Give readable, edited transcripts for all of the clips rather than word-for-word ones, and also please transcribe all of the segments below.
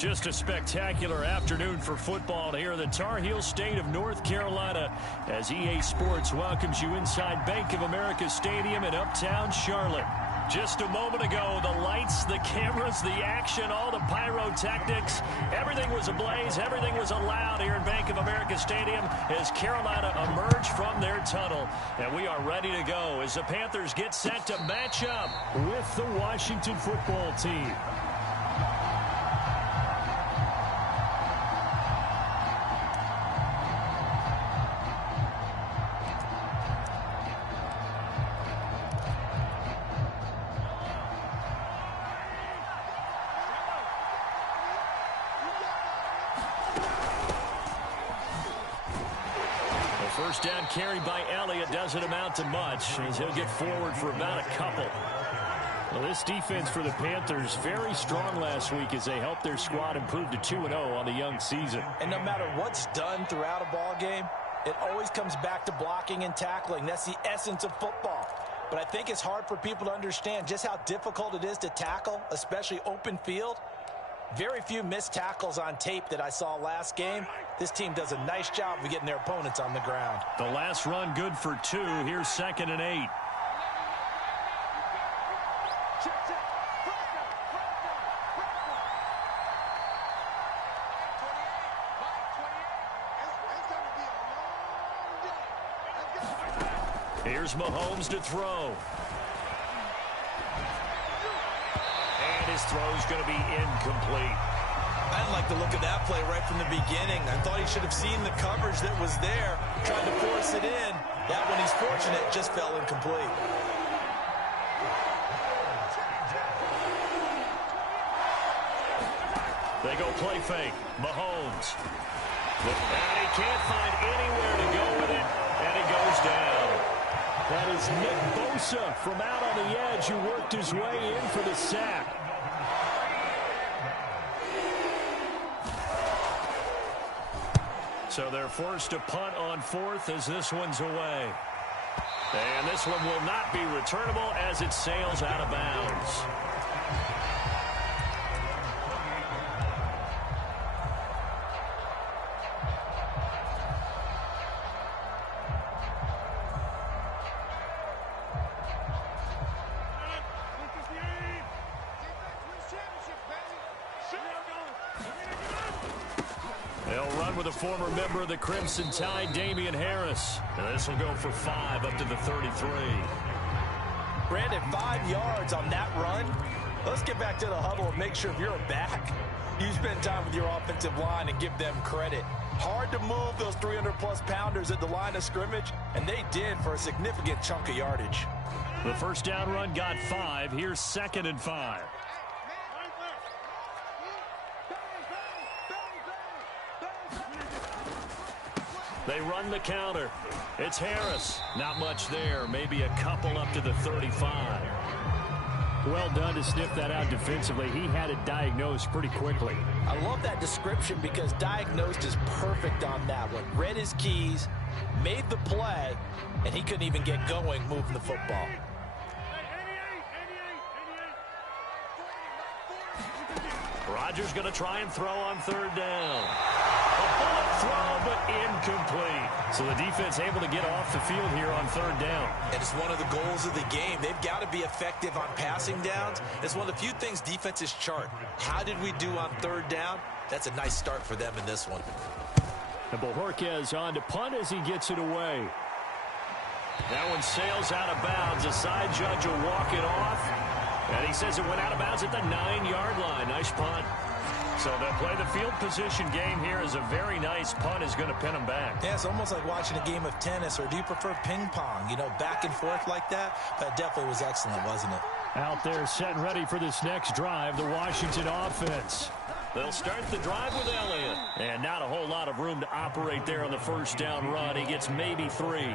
Just a spectacular afternoon for football here in the Tar Heel state of North Carolina as EA Sports welcomes you inside Bank of America Stadium in uptown Charlotte. Just a moment ago, the lights, the cameras, the action, all the pyrotechnics, everything was ablaze, everything was allowed here in Bank of America Stadium as Carolina emerged from their tunnel. And we are ready to go as the Panthers get set to match up with the Washington football team. First down carry by Elliott doesn't amount to much as he'll get forward for about a couple. Well, this defense for the Panthers very strong last week as they helped their squad improve to 2-0 on the young season. And no matter what's done throughout a ball game, it always comes back to blocking and tackling. That's the essence of football. But I think it's hard for people to understand just how difficult it is to tackle, especially open field. Very few missed tackles on tape that I saw last game. This team does a nice job of getting their opponents on the ground. The last run good for 2. Here's 2nd and 8. Here's Mahomes to throw. And his throw's going to be incomplete. I didn't like the look of that play right from the beginning. I thought he should have seen the coverage that was there, tried to force it in. That one, he's fortunate, just fell incomplete. They go play fake. Mahomes. And he can't find anywhere to go with it, and he goes down. That is Nick Bosa from out on the edge who worked his way in for the sack. So they're forced to punt on 4th as this one's away. And this one will not be returnable as it sails out of bounds. With a former member of the Crimson Tide, Damian Harris. And this will go for 5 up to the 33. Brandon, 5 yards on that run. Let's get back to the huddle and make sure if you're back, you spend time with your offensive line and give them credit. Hard to move those 300-plus pounders at the line of scrimmage, and they did for a significant chunk of yardage. The first down run got 5. Here's 2nd and 5. They run the counter. It's Harris. Not much there. Maybe a couple up to the 35. Well done to sniff that out defensively. He had it diagnosed pretty quickly. I love that description because diagnosed is perfect on that one. Read his keys, made the play, and he couldn't even get going moving the football. Rodgers going to try and throw on 3rd down. A bullet throw, but incomplete. So the defense able to get off the field here on 3rd down. And it's one of the goals of the game. They've got to be effective on passing downs. It's one of the few things defenses chart. How did we do on 3rd down? That's a nice start for them in this one. And Bojorquez on to punt as he gets it away. That one sails out of bounds. The side judge will walk it off. And he says it went out of bounds at the 9-yard line. Nice punt. So they'll play the field position game here as a very nice punt is going to pin them back. Yeah, it's almost like watching a game of tennis, or do you prefer ping pong? You know, back and forth like that? That definitely was excellent, wasn't it? Out there set and ready for this next drive, the Washington offense. They'll start the drive with Elliott. And not a whole lot of room to operate there on the first down run. He gets maybe 3.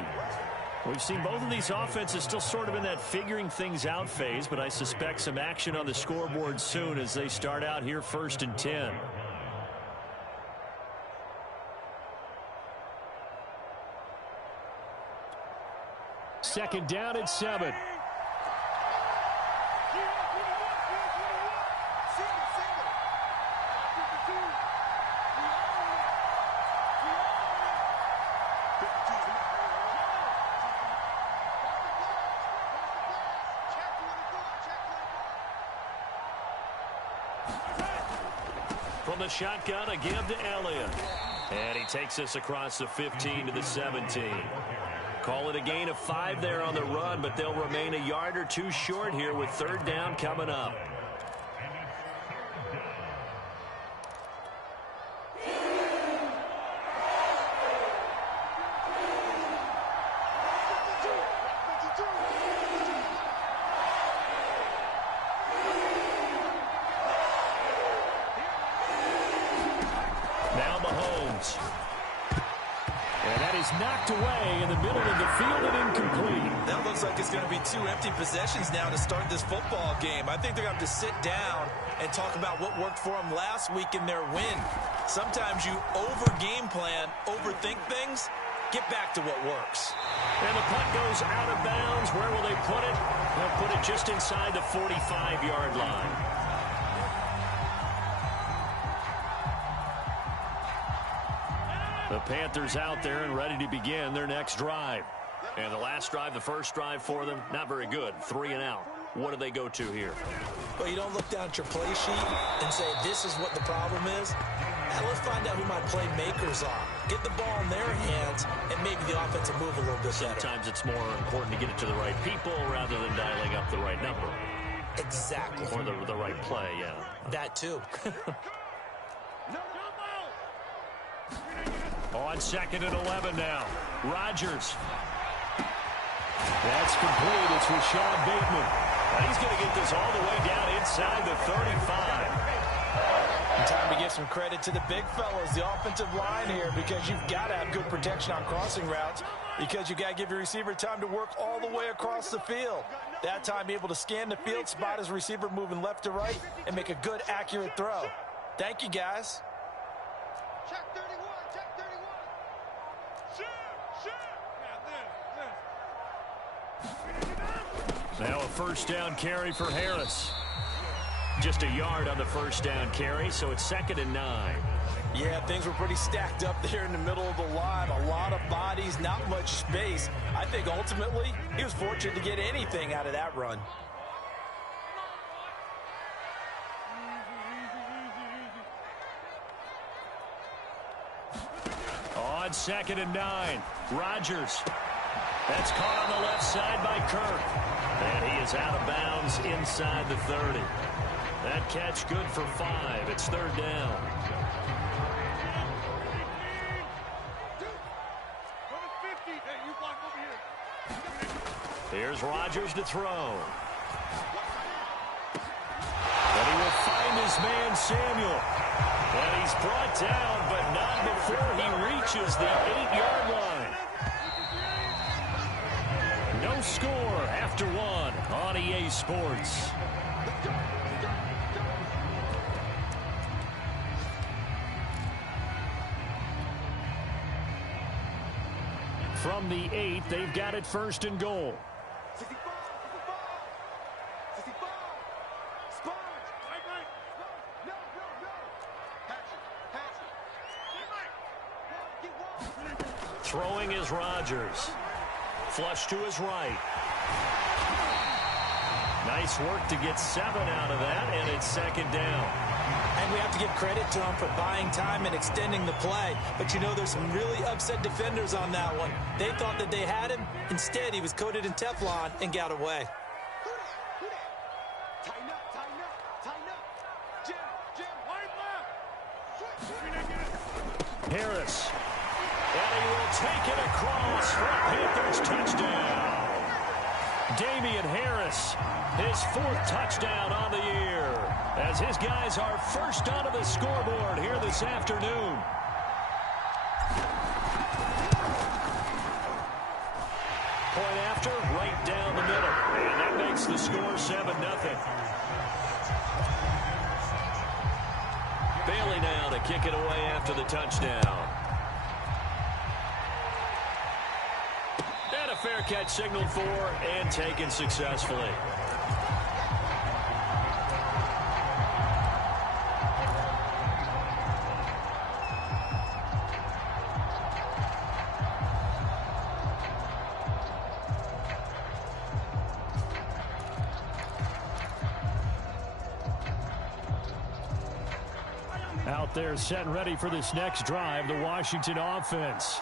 We've seen both of these offenses still sort of in that figuring things out phase, but I suspect some action on the scoreboard soon as they start out here 1st and 10. Second down and 7. From the shotgun, a give to Elliott. And he takes us across the 15 to the 17. Call it a gain of 5 there on the run, but they'll remain a yard or two short here with third down coming up. Knocked away in the middle of the field and incomplete. That looks like it's going to be 2 empty possessions now to start this football game. I think they're going to have to sit down and talk about what worked for them last week in their win. Sometimes you over-game plan, overthink things. Get back to what works. And the punt goes out of bounds. Where will they put it? They'll put it just inside the 45-yard line. The Panthers out there and ready to begin their next drive. And the last drive, the first drive for them, not very good. 3 and out. What do they go to here? Well, you don't look down at your play sheet and say, this is what the problem is. Now let's find out who my playmakers are. Get the ball in their hands, and maybe the offense will move a little bit better. Sometimes it's more important to get it to the right people rather than dialing up the right number. Exactly. Or the right play, yeah. That too. On 2nd and 11 now. Rodgers. That's complete. It's Rashad Bateman. And he's going to get this all the way down inside the 35. And time to give some credit to the big fellas, the offensive line here, because you've got to have good protection on crossing routes, because you've got to give your receiver time to work all the way across the field. That time, be able to scan the field, spot his receiver moving left to right, and make a good, accurate throw. Thank you, guys. Check 31, check 31. Now a first down carry for Harris. Just a yard on the first down carry, so it's 2nd and 9. Yeah, things were pretty stacked up there in the middle of the line. A lot of bodies, not much space. I think ultimately he was fortunate to get anything out of that run. On 2nd and 9, Rodgers. That's caught on the left side by Kirk. And he is out of bounds inside the 30. That catch good for 5. It's 3rd down. Here's Rodgers to throw. And he will find his man Samuel. And he's brought down, but not before he reaches the 8-yard line. No score after 1 on EA Sports. From the 8, they've got it 1st and goal. Throwing is Rodgers. Flush to his right. Nice work to get 7 out of that, and it's 2nd down. And we have to give credit to him for buying time and extending the play. But you know, there's some really upset defenders on that one. They thought that they had him. Instead, he was coated in Teflon and got away. Tighten up, tighten up, tighten up. Jim, wide left. Harris. And he will take it across for a Panthers touchdown. Damian Harris, his 4th touchdown on the year, as his guys are first onto the scoreboard here this afternoon. Point after, right down the middle. And that makes the score 7-0. Bailey now to kick it away after the touchdown. And a fair catch signaled for and taken successfully. Out there set and ready for this next drive, the Washington offense.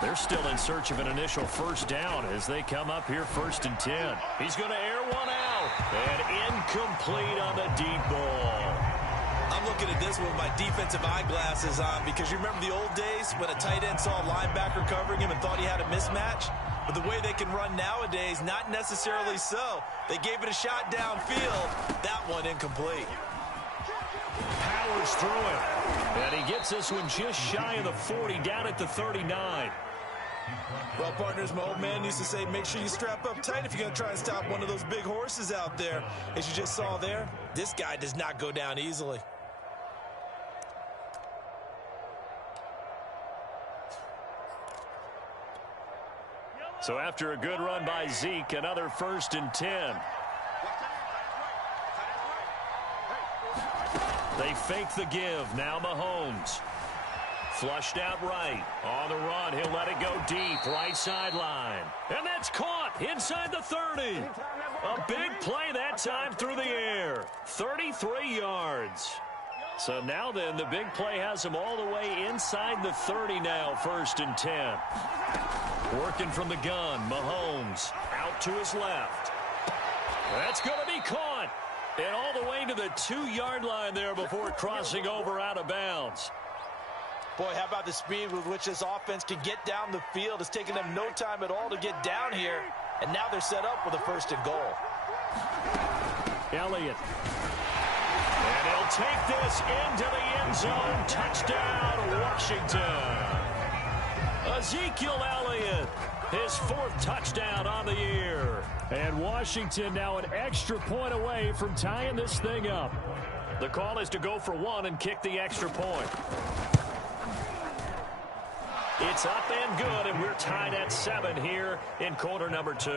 They're still in search of an initial first down as they come up here 1st and 10. He's going to air one out. And incomplete on the deep ball. I'm looking at this with my defensive eyeglasses on because you remember the old days when a tight end saw a linebacker covering him and thought he had a mismatch? But the way they can run nowadays, not necessarily so. They gave it a shot downfield. That one incomplete. Powers through it. And he gets this one just shy of the 40, down at the 39. Well, partners, my old man used to say, make sure you strap up tight if you're going to try and stop one of those big horses out there. As you just saw there, this guy does not go down easily. So after a good run by Zeke, another 1st and 10. They fake the give. Now Mahomes. Flushed out right. On the run. He'll let it go deep. Right sideline. And that's caught inside the 30. A big play that time through the air. 33 yards. So now then, the big play has him all the way inside the 30 now. 1st and 10. Working from the gun. Mahomes out to his left. That's going to be caught. And all the way to the 2-yard line there before crossing over out of bounds. Boy, how about the speed with which this offense can get down the field? It's taken them no time at all to get down here. And now they're set up with a 1st and goal. Elliott. And he'll take this into the end zone. Touchdown, Washington. Ezekiel Elliott, his 4th touchdown on the year. And Washington now an extra point away from tying this thing up. The call is to go for 1 and kick the extra point. It's up and good, and we're tied at 7 here in quarter number 2.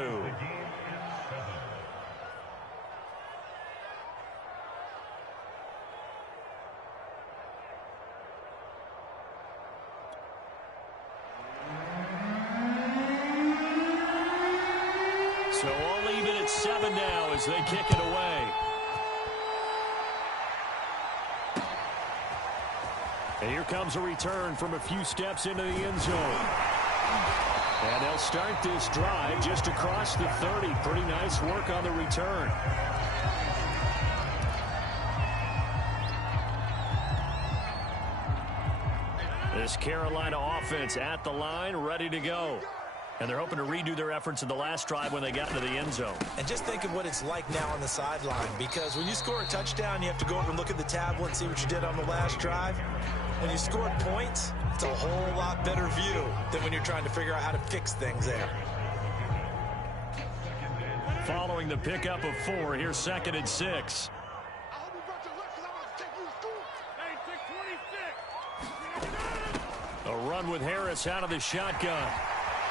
So all even at 7 now as they kick it away. And here comes a return from a few steps into the end zone. And they'll start this drive just across the 30. Pretty nice work on the return. This Carolina offense at the line, ready to go. And they're hoping to redo their efforts in the last drive when they got into the end zone. And just think of what it's like now on the sideline, because when you score a touchdown, you have to go over and look at the tablet and see what you did on the last drive. When you scored points, it's a whole lot better view than when you're trying to figure out how to fix things there. Following the pickup of 4, here's 2nd and 6. A run with Harris out of the shotgun.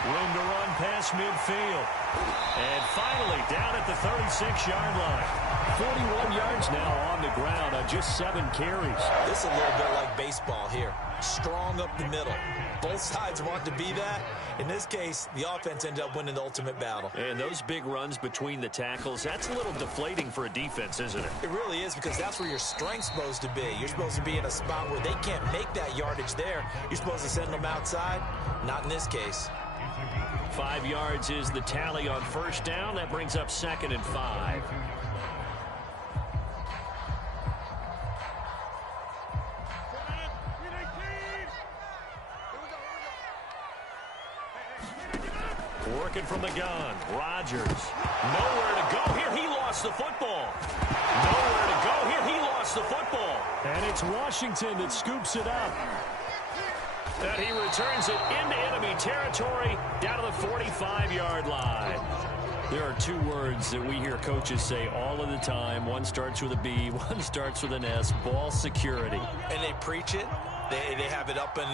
Room to run past midfield. And finally down at the 36-yard line. 41 yards now on the ground on just 7 carries. This is a little bit like baseball here. Strong up the middle. Both sides want to be that. In this case, the offense ended up winning the ultimate battle. And those big runs between the tackles, that's a little deflating for a defense, isn't it? It really is, because that's where your strength's supposed to be. You're supposed to be in a spot where they can't make that yardage there. You're supposed to send them outside. Not in this case. 5 yards is the tally on 1st down. That brings up 2nd and 5. Working from the gun. Rodgers. Nowhere to go here. He lost the football. Nowhere to go here. He lost the football. And it's Washington that scoops it up. And he returns it into enemy territory down to the 45-yard line. There are 2 words that we hear coaches say all of the time. One starts with a B, one starts with an S. Ball security. And they preach it. They have it up in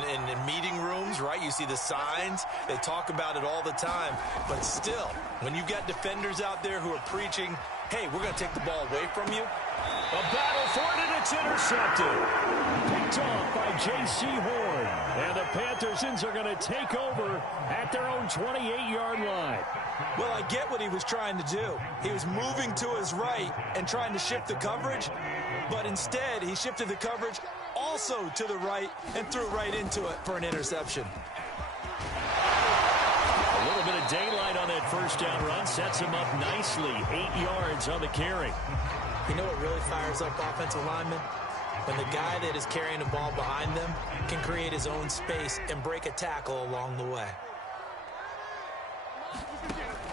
meeting rooms, right? You see the signs. They talk about it all the time. But still, when you've got defenders out there who are preaching, hey, we're going to take the ball away from you. A battle for it, and it's intercepted. Picked off by J.C. Horn. And the Panthersons are going to take over at their own 28-yard line. Well, I get what he was trying to do. He was moving to his right and trying to shift the coverage. But instead, he shifted the coverage all also to the right and threw right into it for an interception. A little bit of daylight on that first down run sets him up nicely. 8 yards on the carry. You know what really fires up offensive linemen? When the guy that is carrying the ball behind them can create his own space and break a tackle along the way.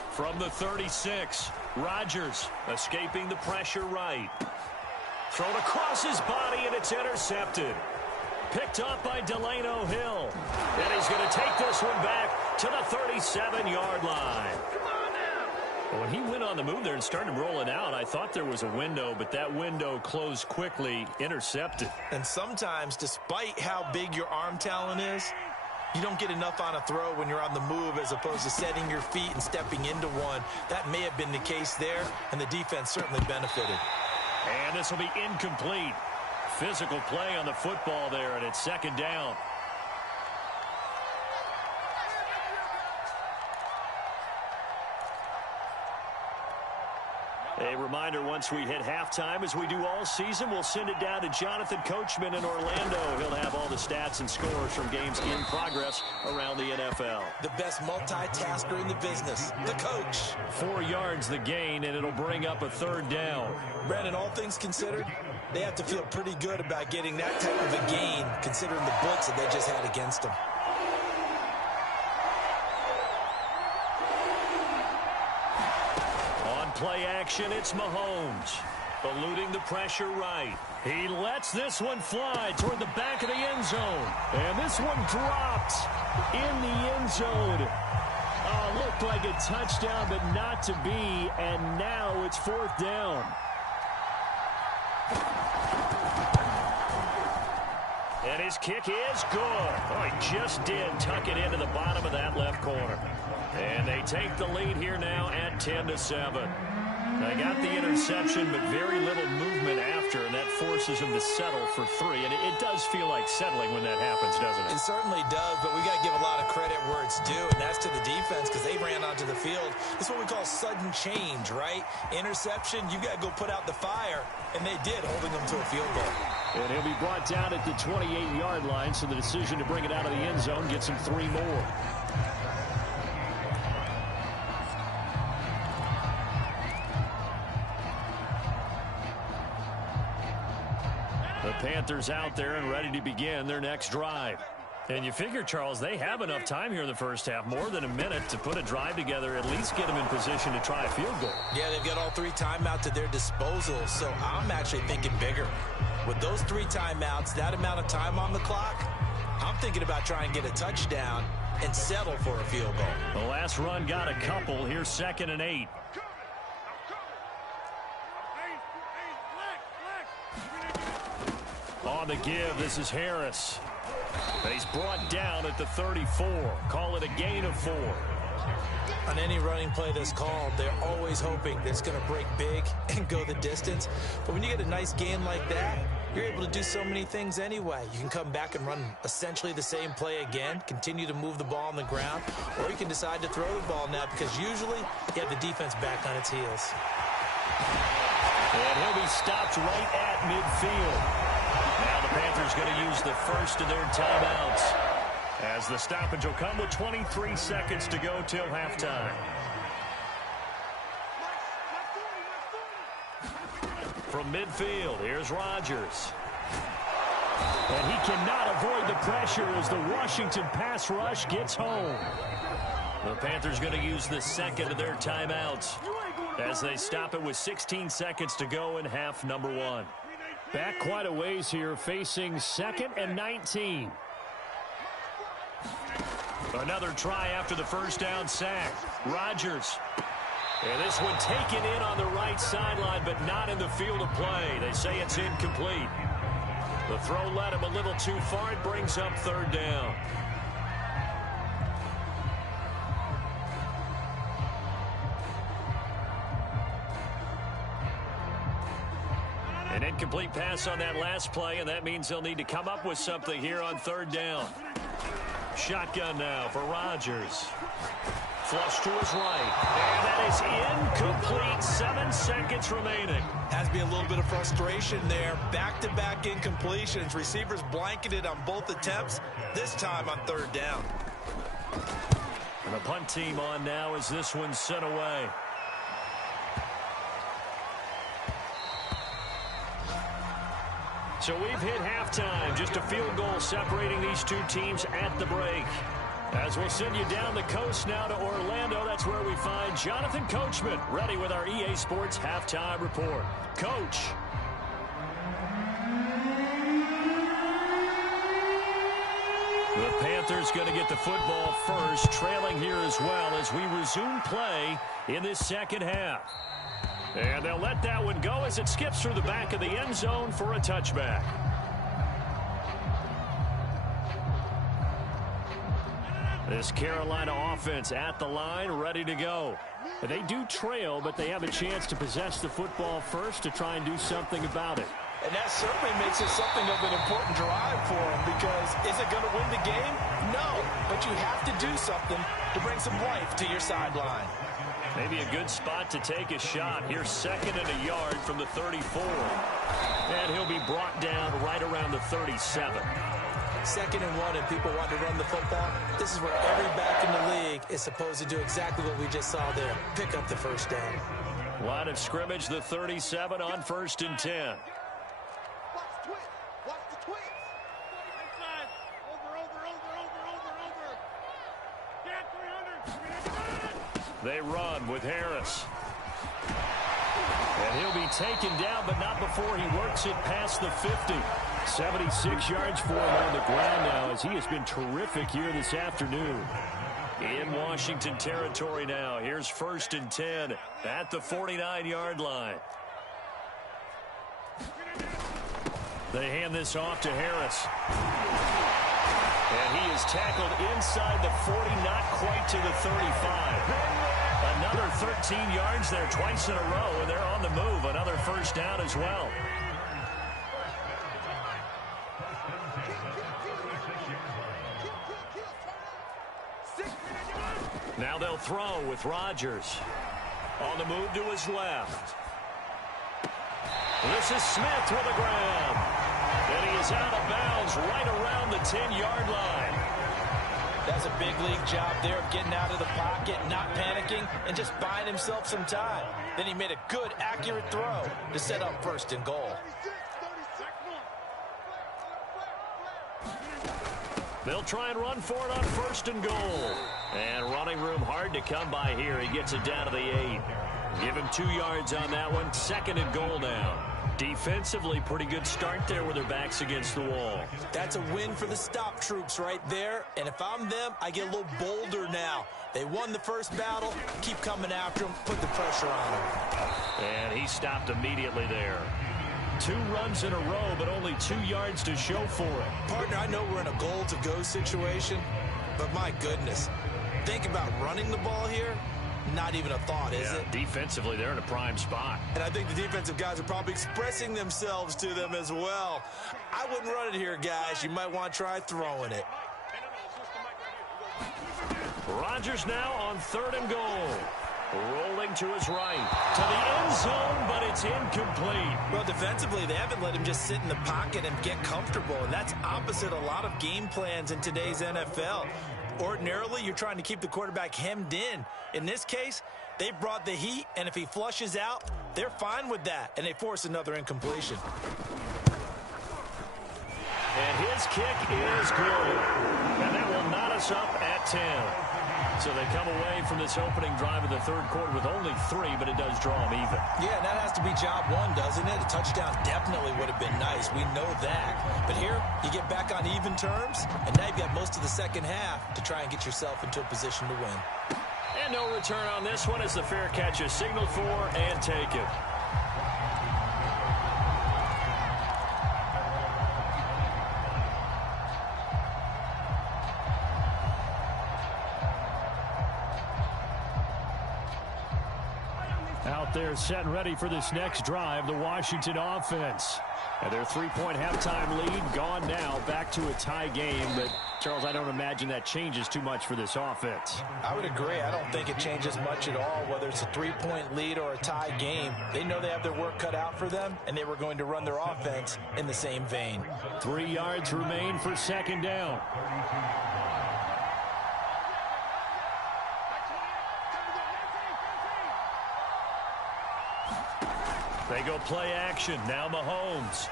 From the 36, Rodgers escaping the pressure right. Thrown across his body, and it's intercepted. Picked up by Delano Hill. And he's going to take this one back to the 37-yard line. When he went on the move there and started rolling out, I thought there was a window, but that window closed quickly, intercepted. And sometimes, despite how big your arm talent is, you don't get enough on a throw when you're on the move as opposed to setting your feet and stepping into one. That may have been the case there, and the defense certainly benefited. And this will be incomplete. Physical play on the football there, and it's second down. A reminder, once we hit halftime, as we do all season, we'll send it down to Jonathan Coachman in Orlando. He'll have all the stats and scores from games in progress around the NFL. The best multitasker in the business, the coach. 4 yards the gain, and it'll bring up a third down. Brandon, all things considered, they have to feel pretty good about getting that type of a gain, considering the blitz that they just had against them. Play action, it's Mahomes. Eluding the pressure right. He lets this one fly toward the back of the end zone. And this one dropped in the end zone. Oh, looked like a touchdown, but not to be. And now it's fourth down. And his kick is good. Oh, he just did tuck it into the bottom of that left corner. And they take the lead here now at 10-7. They got the interception, but very little movement after, and that forces them to settle for 3. And it does feel like settling when that happens, doesn't it? It certainly does, but we got to give a lot of credit where it's due, and that's to the defense because they ran onto the field. This is what we call sudden change, right? Interception, you got to go put out the fire, and they did, holding them to a field goal. And he'll be brought down at the 28-yard line, so the decision to bring it out of the end zone gets him 3 more. The Panthers out there and ready to begin their next drive. And you figure, Charles, they have enough time here in the first half, more than a minute, to put a drive together, at least get them in position to try a field goal. Yeah, they've got all 3 timeouts at their disposal, so I'm actually thinking bigger. With those 3 timeouts, that amount of time on the clock, I'm thinking about trying to get a touchdown and settle for a field goal. The last run got a couple. Here's 2nd and 8. On the give, this is Harris. He's brought down at the 34. Call it a gain of 4. On any running play that's called, they're always hoping that it's going to break big and go the distance. But when you get a nice gain like that, you're able to do so many things anyway. You can come back and run essentially the same play again, continue to move the ball on the ground, or you can decide to throw the ball now because usually you have the defense back on its heels. And he'll be stopped right at midfield. Now the Panthers going to use the first of their timeouts, as the stoppage will come with 23 seconds to go till halftime. From midfield, here's Rodgers. And he cannot avoid the pressure as the Washington pass rush gets home. The Panthers going to use the second of their timeouts as they stop it with 16 seconds to go in half number 1. Back quite a ways here, facing 2nd and 19. Another try after the first down sack. Rodgers. And this one taken in on the right sideline, but not in the field of play. They say it's incomplete. The throw led him a little too far. It brings up 3rd down. An incomplete pass on that last play, and that means they'll need to come up with something here on third down. Shotgun now for Rodgers. Flush to his right. And that is incomplete. 7 seconds remaining. Has to be a little bit of frustration there. Back-to-back incompletions. Receivers blanketed on both attempts, this time on third down. And the punt team on now as this one's sent away. So we've hit halftime. Just a field goal separating these two teams at the break. As we'll send you down the coast now to Orlando, that's where we find Jonathan Coachman, ready with our EA Sports Halftime Report. Coach. The Panthers going to get the football first, trailing here as well as we resume play in this second half. And they'll let that one go as it skips through the back of the end zone for a touchback. This Carolina offense at the line, ready to go. And they do trail, but they have a chance to possess the football first to try and do something about it. And that certainly makes it something of an important drive for them, because is it going to win the game? No, but you have to do something to bring some life to your sideline. Maybe a good spot to take a shot. Here's 2nd and a yard from the 34. And he'll be brought down right around the 37. 2nd and 1 and people want to run the football. This is where every back in the league is supposed to do exactly what we just saw there. Pick up the first down. Line of scrimmage, the 37 on 1st and 10. Watch the twist. Watch the twist. Inside. Over. Get 300. They run with Harris. And he'll be taken down, but not before he works it past the 50. 76 yards for him on the ground now, as he has been terrific here this afternoon. In Washington territory now. Here's 1st and 10 at the 49-yard line. They hand this off to Harris. And he is tackled inside the 40, not quite to the 35. Another 13 yards there twice in a row, and they're on the move. Another first down as well. Now they'll throw with Rodgers. On the move to his left. This is Smith with a grab. And he is out of bounds right around the 10-yard line. That's a big league job there of getting out of the pocket, not panicking, and just buying himself some time. Then he made a good, accurate throw to set up 1st and goal. They'll try and run for it on 1st and goal. And running room hard to come by here. He gets it down to the 8. Give him 2 yards on that one. 2nd and goal now. Defensively, pretty good start there with their backs against the wall. That's a win for the stop troops right there. And if I'm them, I get a little bolder now. They won the first battle. Keep coming after them. Put the pressure on them. And he stopped immediately there. 2 runs in a row, but only 2 yards to show for it. Partner, I know we're in a goal-to-go situation, but my goodness. Think about running the ball here. Not even a thought, is it? Defensively, they're in a prime spot. And I think the defensive guys are probably expressing themselves to them as well. I wouldn't run it here, guys. You might want to try throwing it. Rodgers now on 3rd and goal. Rolling to his right. To the end zone, but it's incomplete. Well, defensively, they haven't let him just sit in the pocket and get comfortable. And that's opposite a lot of game plans in today's NFL. Ordinarily, you're trying to keep the quarterback hemmed in. In this case, they brought the heat, and if he flushes out, they're fine with that, and they force another incompletion. And his kick is good. And that will knot us up at 10. So they come away from this opening drive of the 3rd quarter with only 3, but it does draw them even. Yeah, and that has to be job 1, doesn't it? A touchdown definitely would have been nice. We know that. But here, you get back on even terms, and now you've got most of the second half to try and get yourself into a position to win. And no return on this one as the fair catch is signaled for and taken. Out They're set and ready for this next drive, the Washington offense. And their three-point halftime lead gone now, back to a tie game. But, Charles, I don't imagine that changes too much for this offense. I would agree. I don't think it changes much at all, whether it's a three-point lead or a tie game. They know they have their work cut out for them, and they were going to run their offense in the same vein. 3 yards remain for second down. They go play action. Now Mahomes.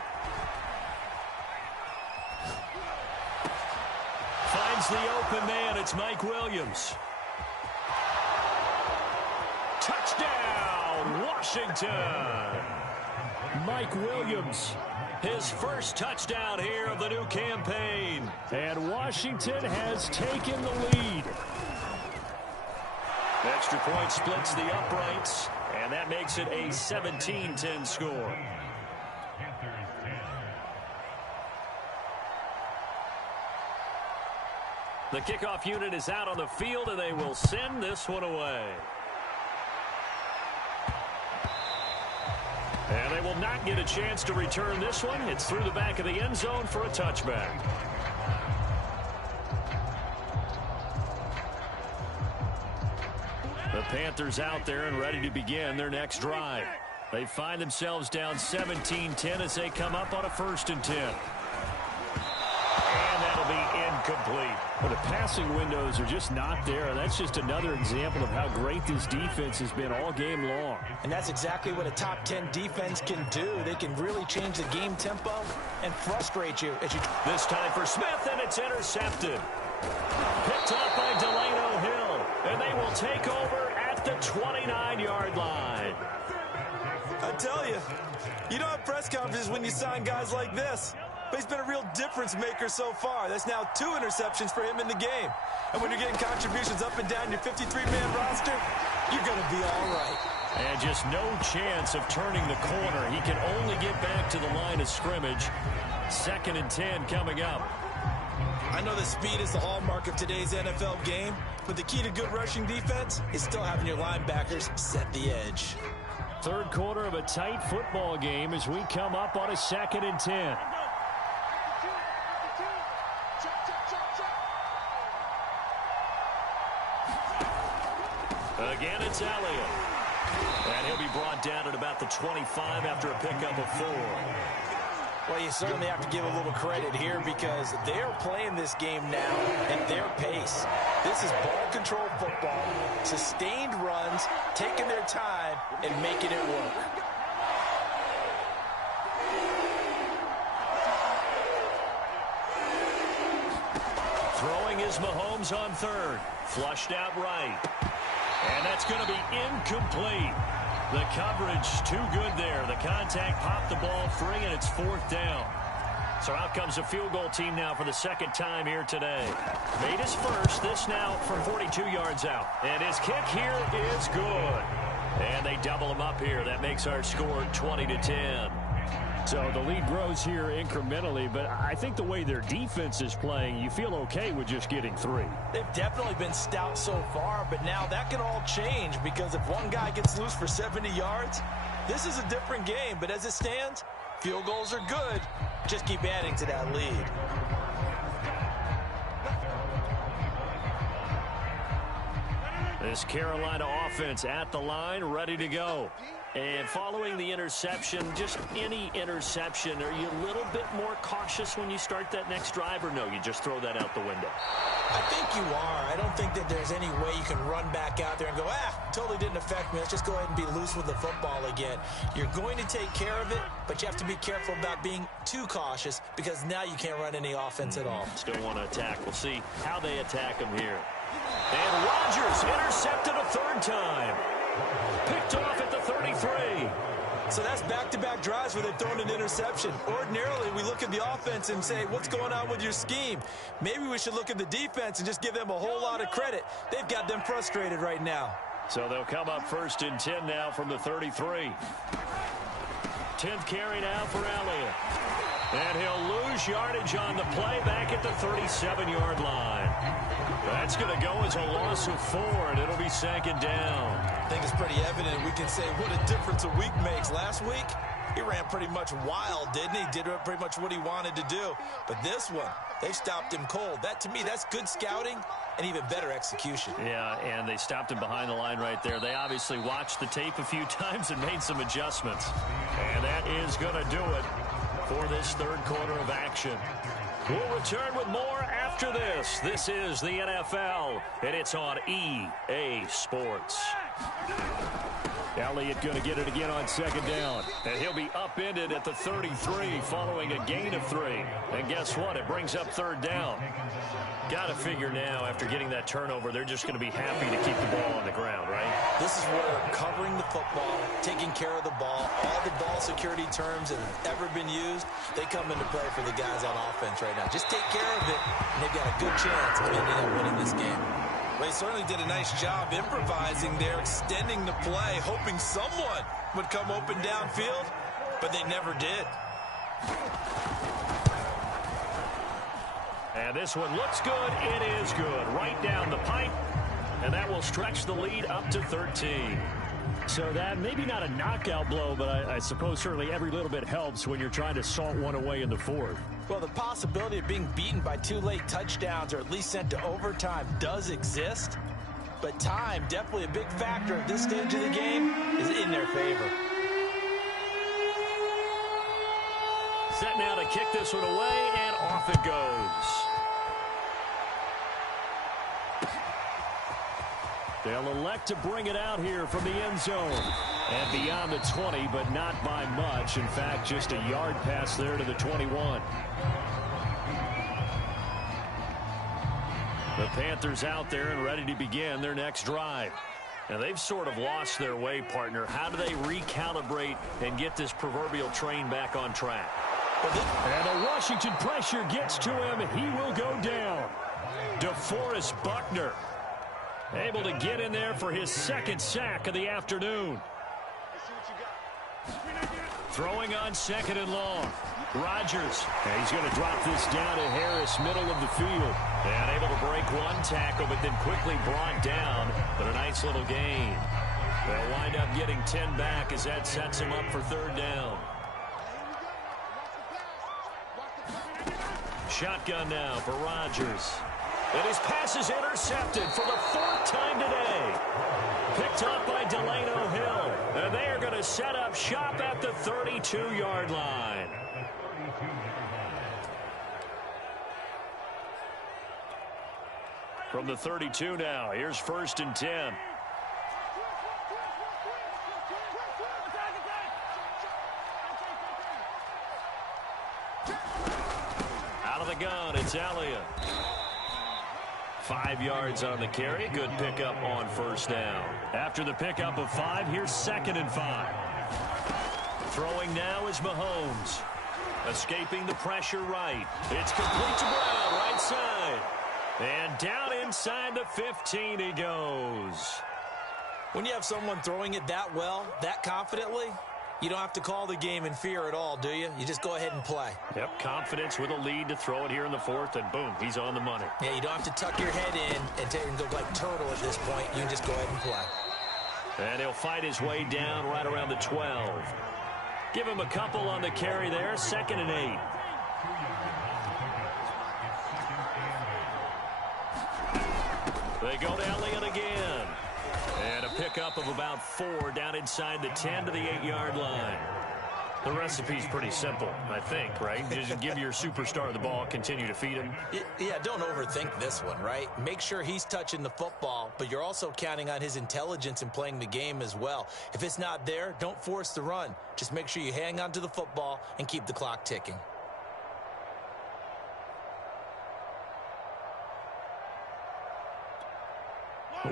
Finds the open man. It's Mike Williams. Touchdown, Washington. Mike Williams, his first touchdown here of the new campaign. And Washington has taken the lead. Extra point splits the uprights. And that makes it a 17-10 score. The kickoff unit is out on the field, and they will send this one away. And they will not get a chance to return this one. It's through the back of the end zone for a touchback. The Panthers out there and ready to begin their next drive. They find themselves down 17-10 as they come up on a 1st and 10. And that'll be incomplete. Well, the passing windows are just not there. And that's just another example of how great this defense has been all game long. And that's exactly what a top 10 defense can do. They can really change the game tempo and frustrate you. This time for Smith, and it's intercepted. Picked up by Delano Hill. And they will take over at the 29-yard line. I tell you, you don't have press conferences when you sign guys like this. But he's been a real difference maker so far. That's now 2 interceptions for him in the game. And when you're getting contributions up and down your 53-man roster, you're going to be all right. And just no chance of turning the corner. He can only get back to the line of scrimmage. 2nd and 10 coming up. I know that speed is the hallmark of today's NFL game, but the key to good rushing defense is still having your linebackers set the edge. 3rd quarter of a tight football game as we come up on a 2nd and 10. Again, it's Elliott. And he'll be brought down at about the 25 after a pickup of 4. Well, you certainly have to give a little credit here because they're playing this game now at their pace. This is ball control football, sustained runs, taking their time and making it work. Throwing is Mahomes on 3rd. Flushed out right. And that's going to be incomplete. The coverage too good there. The contact popped the ball free, and it's 4th down. So out comes a field goal team now for the 2nd time here today. Made his first. This now from 42 yards out. And his kick here is good. And they double him up here. That makes our score 20-10. So the lead grows here incrementally, but I think the way their defense is playing, you feel okay with just getting 3. They've definitely been stout so far, but now that can all change because if one guy gets loose for 70 yards, this is a different game. But as it stands, field goals are good. Just keep adding to that lead. This Carolina offense at the line, ready to go. And following the interception, just any interception, are you a little bit more cautious when you start that next drive, or no, you just throw that out the window? I think you are. I don't think that there's any way you can run back out there and go, totally didn't affect me. Let's just go ahead and be loose with the football again. You're going to take care of it, but you have to be careful about being too cautious because now you can't run any offense at all. Still want to attack. We'll see how they attack him here. And Rodgers intercepted a 3rd time. Picked off at the 33. So that's back-to-back drives where they've thrown an interception. Ordinarily, we look at the offense and say, what's going on with your scheme? Maybe we should look at the defense and just give them a whole lot of credit. They've got them frustrated right now. So they'll come up 1st and 10 now from the 33. 10th carry now for Elliott. And he'll lose yardage on the play back at the 37-yard line. That's going to go as a loss of 4, and it'll be second down. I think it's pretty evident we can say what a difference a week makes. Last week, he ran pretty much wild, didn't he? Did pretty much what he wanted to do. But this one, they stopped him cold. That, to me, that's good scouting and even better execution. Yeah, and they stopped him behind the line right there. They obviously watched the tape a few times and made some adjustments. And that is going to do it for this third quarter of action. We'll return with more after this. This is the NFL, and it's on EA Sports. Elliott going to get it again on second down. And he'll be upended at the 33 following a gain of 3. And guess what? It brings up third down. Got to figure now, after getting that turnover, they're just going to be happy to keep the ball on the ground, right? This is where covering the football, taking care of the ball, all the ball security terms that have ever been used, they come into play for the guys on offense right now. Just take care of it, and they've got a good chance of ending up winning this game. Well, he certainly did a nice job improvising there, extending the play, hoping someone would come open downfield, but they never did. And this one looks good. It is good. Right down the pipe. And that will stretch the lead up to 13. So that maybe not a knockout blow, but I suppose certainly every little bit helps when you're trying to salt one away in the fourth. Well, the possibility of being beaten by 2 late touchdowns or at least sent to overtime does exist. But time, definitely a big factor at this stage of the game, is in their favor. Set now to kick this one away, and off it goes. They'll elect to bring it out here from the end zone. And beyond the 20, but not by much. In fact, just a yard pass there to the 21. The Panthers out there and ready to begin their next drive. Now, they've sort of lost their way, partner. How do they recalibrate and get this proverbial train back on track? And the Washington pressure gets to him. He will go down. DeForest Buckner able to get in there for his second sack of the afternoon. Throwing on second and long. Rodgers. And he's going to drop this down to Harris, middle of the field. And able to break one tackle, but then quickly brought down. But a nice little gain. They'll wind up getting 10 back as that sets him up for third down. Shotgun now for Rodgers. And his pass is intercepted for the 4th time today. Picked up by Delano Hill. And they are going to set up shop at the 32-yard line. From the 32 now, here's 1st and 10. Out of the gun, it's Elliott. 5 yards on the carry. Good pickup on first down. After the pickup of 5, here's 2nd and 5. Throwing now is Mahomes. Escaping the pressure right. It's complete to Brown, right side. And down inside the 15 he goes. When you have someone throwing it that well, that confidently, you don't have to call the game in fear at all, do you? You just go ahead and play. Yep, confidence with a lead to throw it here in the 4th, and boom, he's on the money. Yeah, you don't have to tuck your head in and go like turtle at this point. You can just go ahead and play. And he'll fight his way down right around the 12. Give him a couple on the carry there, 2nd and 8. They go to Elliott again. And a pickup of about 4 down inside the 10 to the 8-yard line. The recipe's pretty simple, I think, right? Just give your superstar the ball, continue to feed him. Yeah, don't overthink this one, right? Make sure he's touching the football, but you're also counting on his intelligence in playing the game as well. If it's not there, don't force the run. Just make sure you hang on to the football and keep the clock ticking.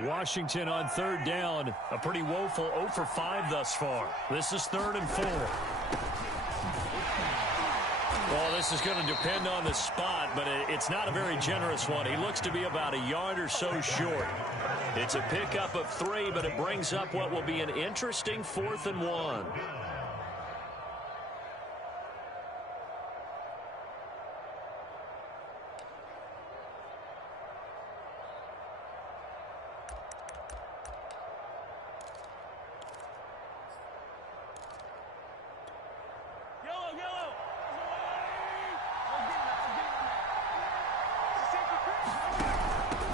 Washington on 3rd down. A pretty woeful 0 for 5 thus far. This is 3rd and 4. Well, this is going to depend on the spot, but it's not a very generous one. He looks to be about a yard or so short. It's a pickup of 3, but it brings up what will be an interesting 4th and 1.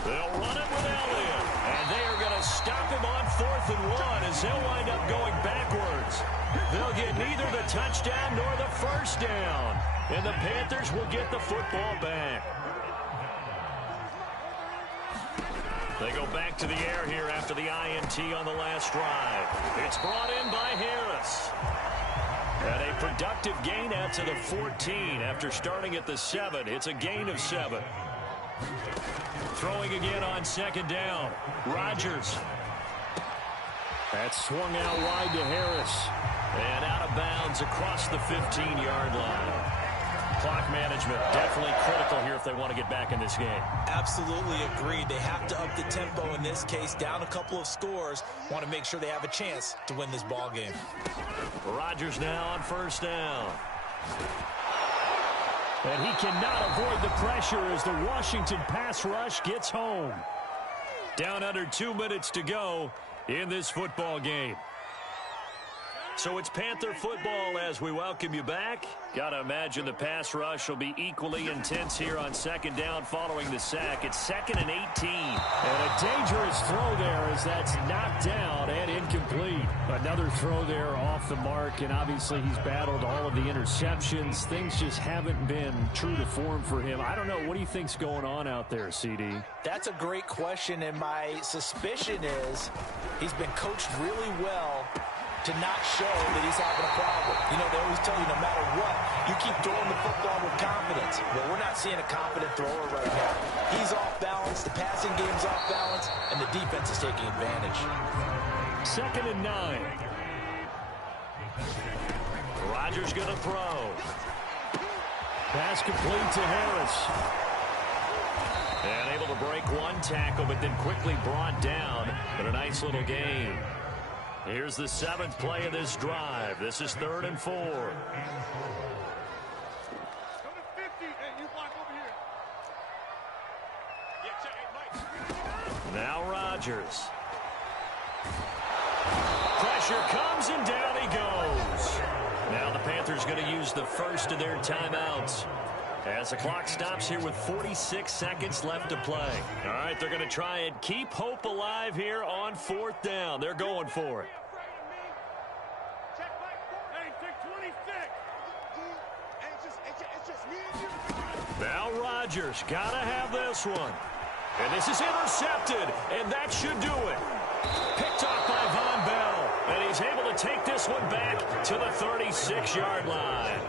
They'll run it with Elliott. And they are going to stop him on 4th and 1 as they'll wind up going backwards. They'll get neither the touchdown nor the first down. And the Panthers will get the football back. They go back to the air here after the INT on the last drive. It's brought in by Harris. And a productive gain out to the 14 after starting at the 7. It's a gain of 7. Throwing again on 2nd down. Rodgers. That's swung out wide to Harris. And out of bounds across the 15-yard line. Clock management definitely critical here if they want to get back in this game. Absolutely agreed. They have to up the tempo in this case, down a couple of scores. Want to make sure they have a chance to win this ball game. Rodgers now on 1st down. And he cannot avoid the pressure as the Washington pass rush gets home. Down under 2 minutes to go in this football game. So it's Panther football as we welcome you back. Got to imagine the pass rush will be equally intense here on 2nd down following the sack. It's 2nd and 18. And a dangerous throw there as that's knocked down and incomplete. Another throw there off the mark, and obviously he's battled all of the interceptions. Things just haven't been true to form for him. I don't know. What do you think's going on out there, CD? That's a great question, and my suspicion is he's been coached really well to not show that he's having a problem. You know, they always tell you no matter what, you keep throwing the football with confidence. But we're not seeing a confident thrower right now. He's off balance, the passing game's off balance, and the defense is taking advantage. 2nd and 9. Rodgers going to throw. Pass complete to Harris. And able to break one tackle, but then quickly brought down. But a nice little gain. Here's the 7th play of this drive. This is 3rd and 4. Now Rodgers. Pressure comes and down he goes. Now the Panthers going to use the first of their timeouts as the clock stops here with 46 seconds left to play. All right, they're going to try and keep hope alive here on 4th down. They're going for it. Now Rodgers got to have this one. And this is intercepted, and that should do it. Picked off by Von Bell, and he's able to take this one back to the 36-yard line.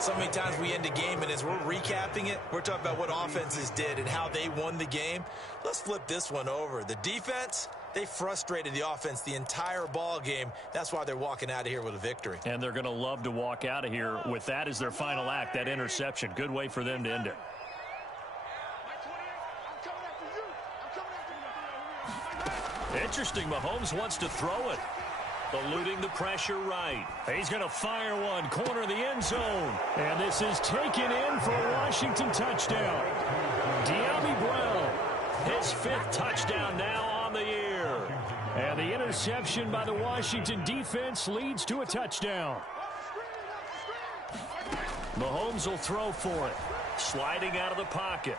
So many times we end a game, and as we're recapping it, we're talking about what offenses did and how they won the game. Let's flip this one over. The defense, they frustrated the offense the entire ball game. That's why they're walking out of here with a victory. And they're going to love to walk out of here with that as their final act, that interception. Good way for them to end it. Interesting, Mahomes wants to throw it. Eluding the pressure right. He's going to fire one, corner the end zone. And this is taken in for a Washington touchdown. De'Ami Brown, his 5th touchdown now on the year. And the interception by the Washington defense leads to a touchdown. Mahomes will throw for it. Sliding out of the pocket.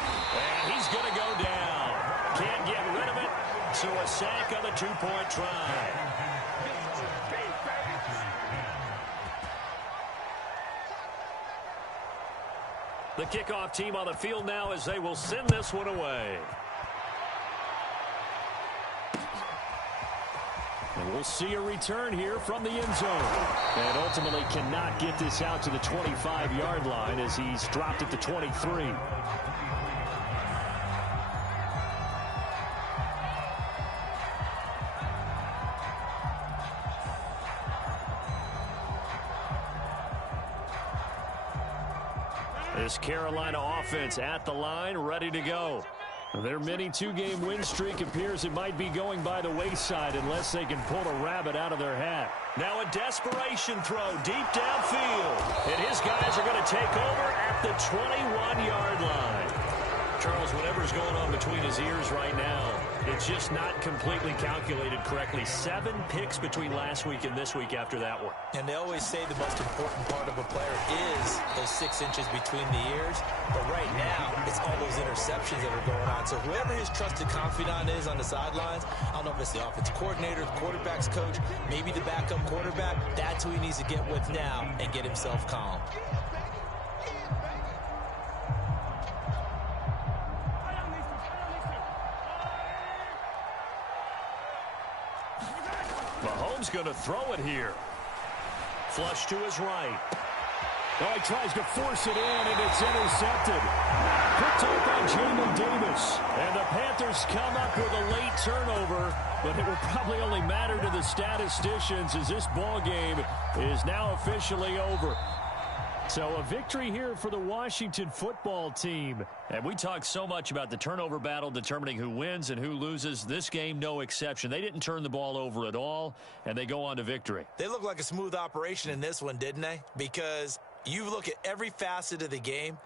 And he's going to go down. Can't get rid of it. So a sack on the 2-point try. The kickoff team on the field now as they will send this one away. And we'll see a return here from the end zone. And ultimately cannot get this out to the 25-yard line as he's dropped at the 23. This Carolina offense at the line, ready to go. Their mini 2-game win streak appears it might be going by the wayside unless they can pull a rabbit out of their hat. Now a desperation throw deep downfield. And his guys are going to take over at the 21-yard line. Charles, whatever's going on between his ears right now, it's just not completely calculated correctly. 7 picks between last week and this week after that one. And they always say the most important part of a player is those 6 inches between the ears. But right now, it's all those interceptions that are going on. So whoever his trusted confidant is on the sidelines, I don't know if it's the offensive coordinator, the quarterback's coach, maybe the backup quarterback, that's who he needs to get with now and get himself calm. Mahomes going to throw it here. Flush to his right. Oh, he tries to force it in, and it's intercepted. Picked up by Jamin Davis. And the Panthers come up with a late turnover, but it will probably only matter to the statisticians as this ball game is now officially over. So a victory here for the Washington football team. And we talk so much about the turnover battle determining who wins and who loses. This game, no exception. They didn't turn the ball over at all, and they go on to victory. They look like a smooth operation in this one, didn't they? Because you look at every facet of the game,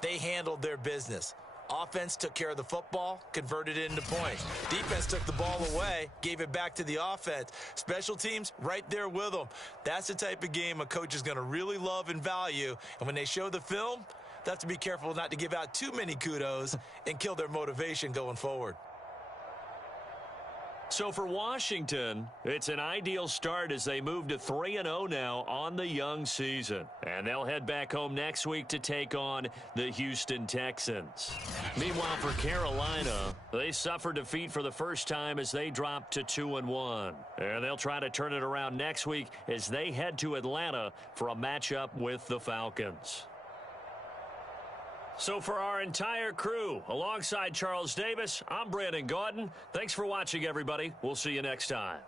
they handled their business. Offense took care of the football, converted it into points. Defense took the ball away, gave it back to the offense. Special teams, right there with them. That's the type of game a coach is going to really love and value. And when they show the film, they have to be careful not to give out too many kudos and kill their motivation going forward. So for Washington, it's an ideal start as they move to 3-0 now on the young season. And they'll head back home next week to take on the Houston Texans. Meanwhile, for Carolina, they suffered defeat for the first time as they dropped to 2-1. And they'll try to turn it around next week as they head to Atlanta for a matchup with the Falcons. So for our entire crew, alongside Charles Davis, I'm Brandon Gaudin. Thanks for watching, everybody. We'll see you next time.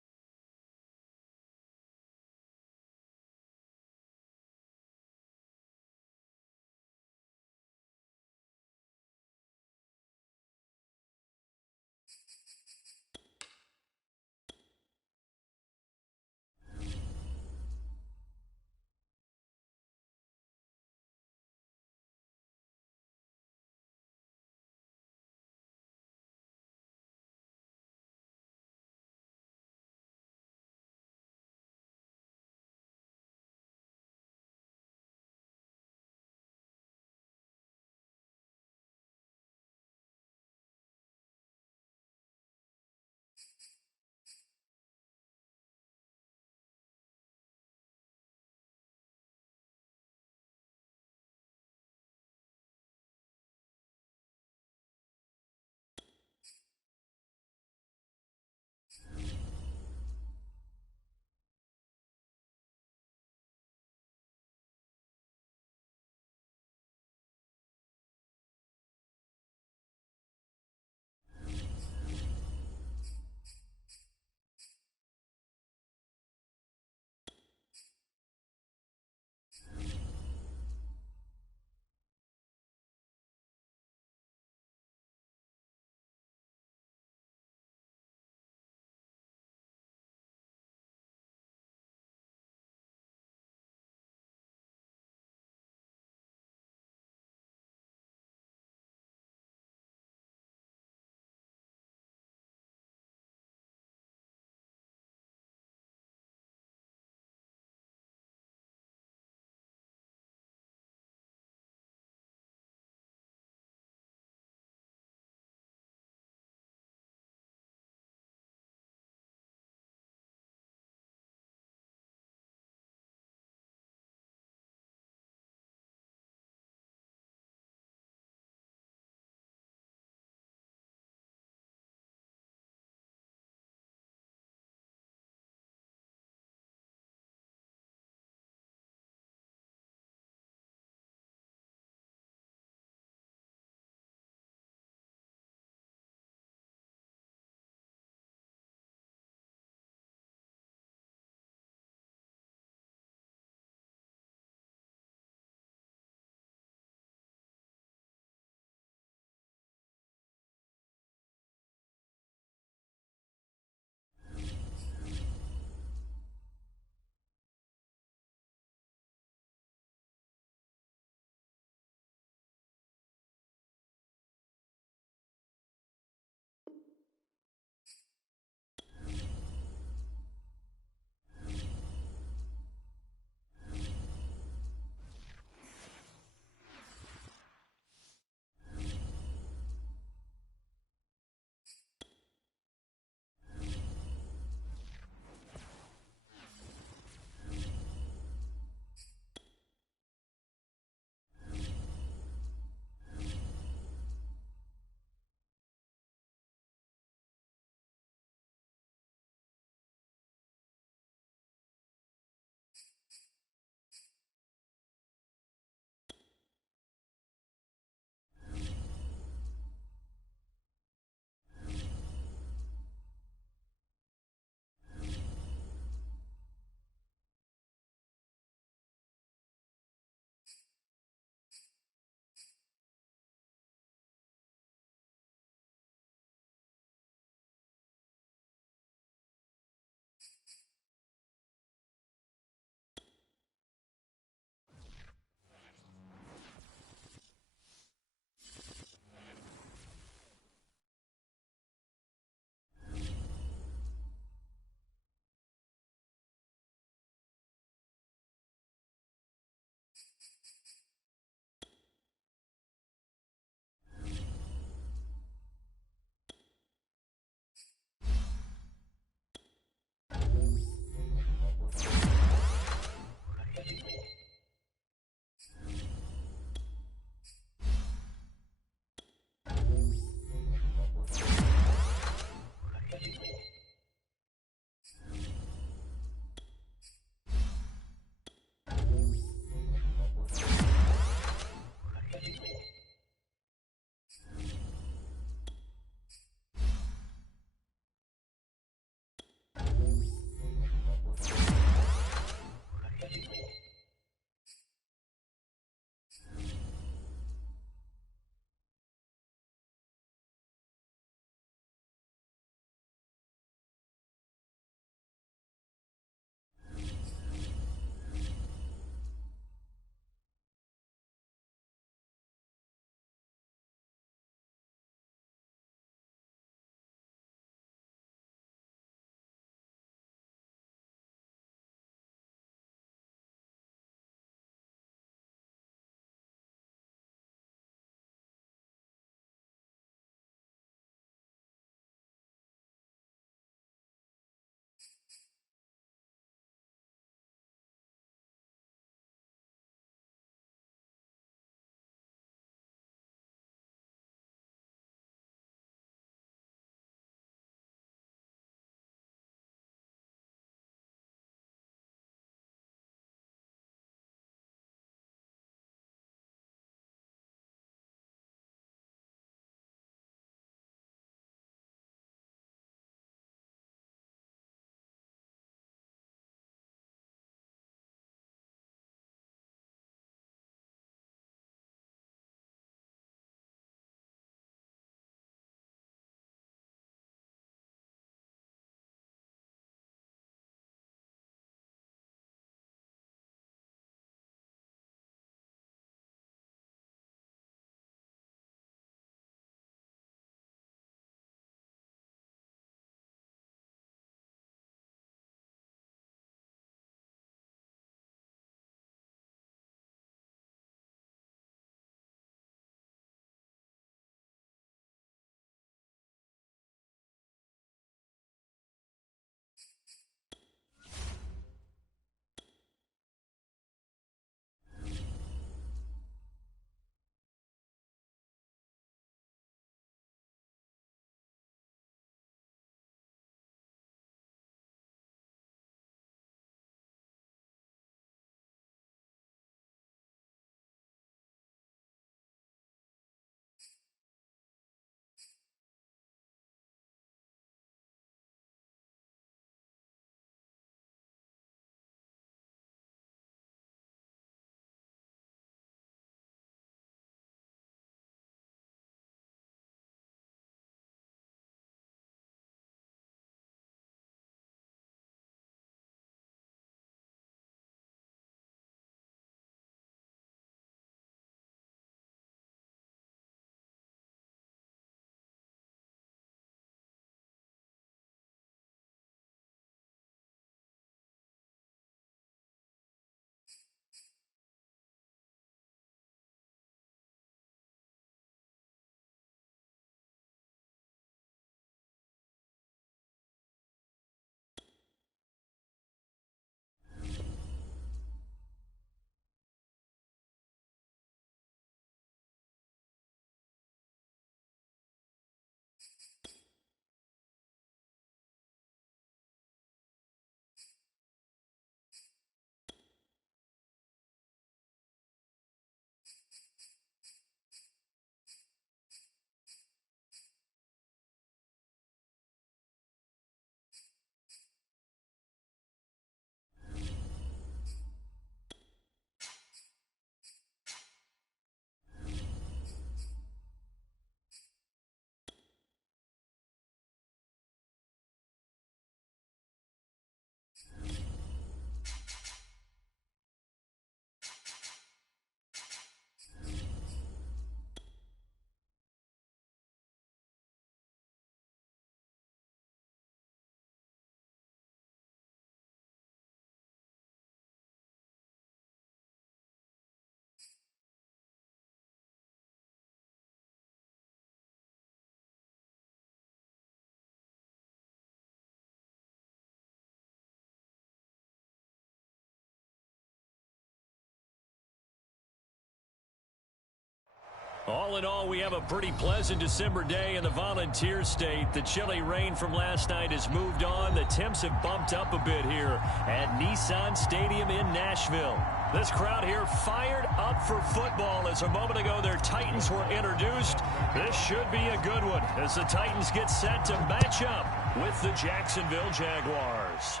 All in all, we have a pretty pleasant December day in the Volunteer State. The chilly rain from last night has moved on. The temps have bumped up a bit here at Nissan Stadium in Nashville. This crowd here fired up for football as a moment ago their Titans were introduced. This should be a good one as the Titans get set to match up with the Jacksonville Jaguars.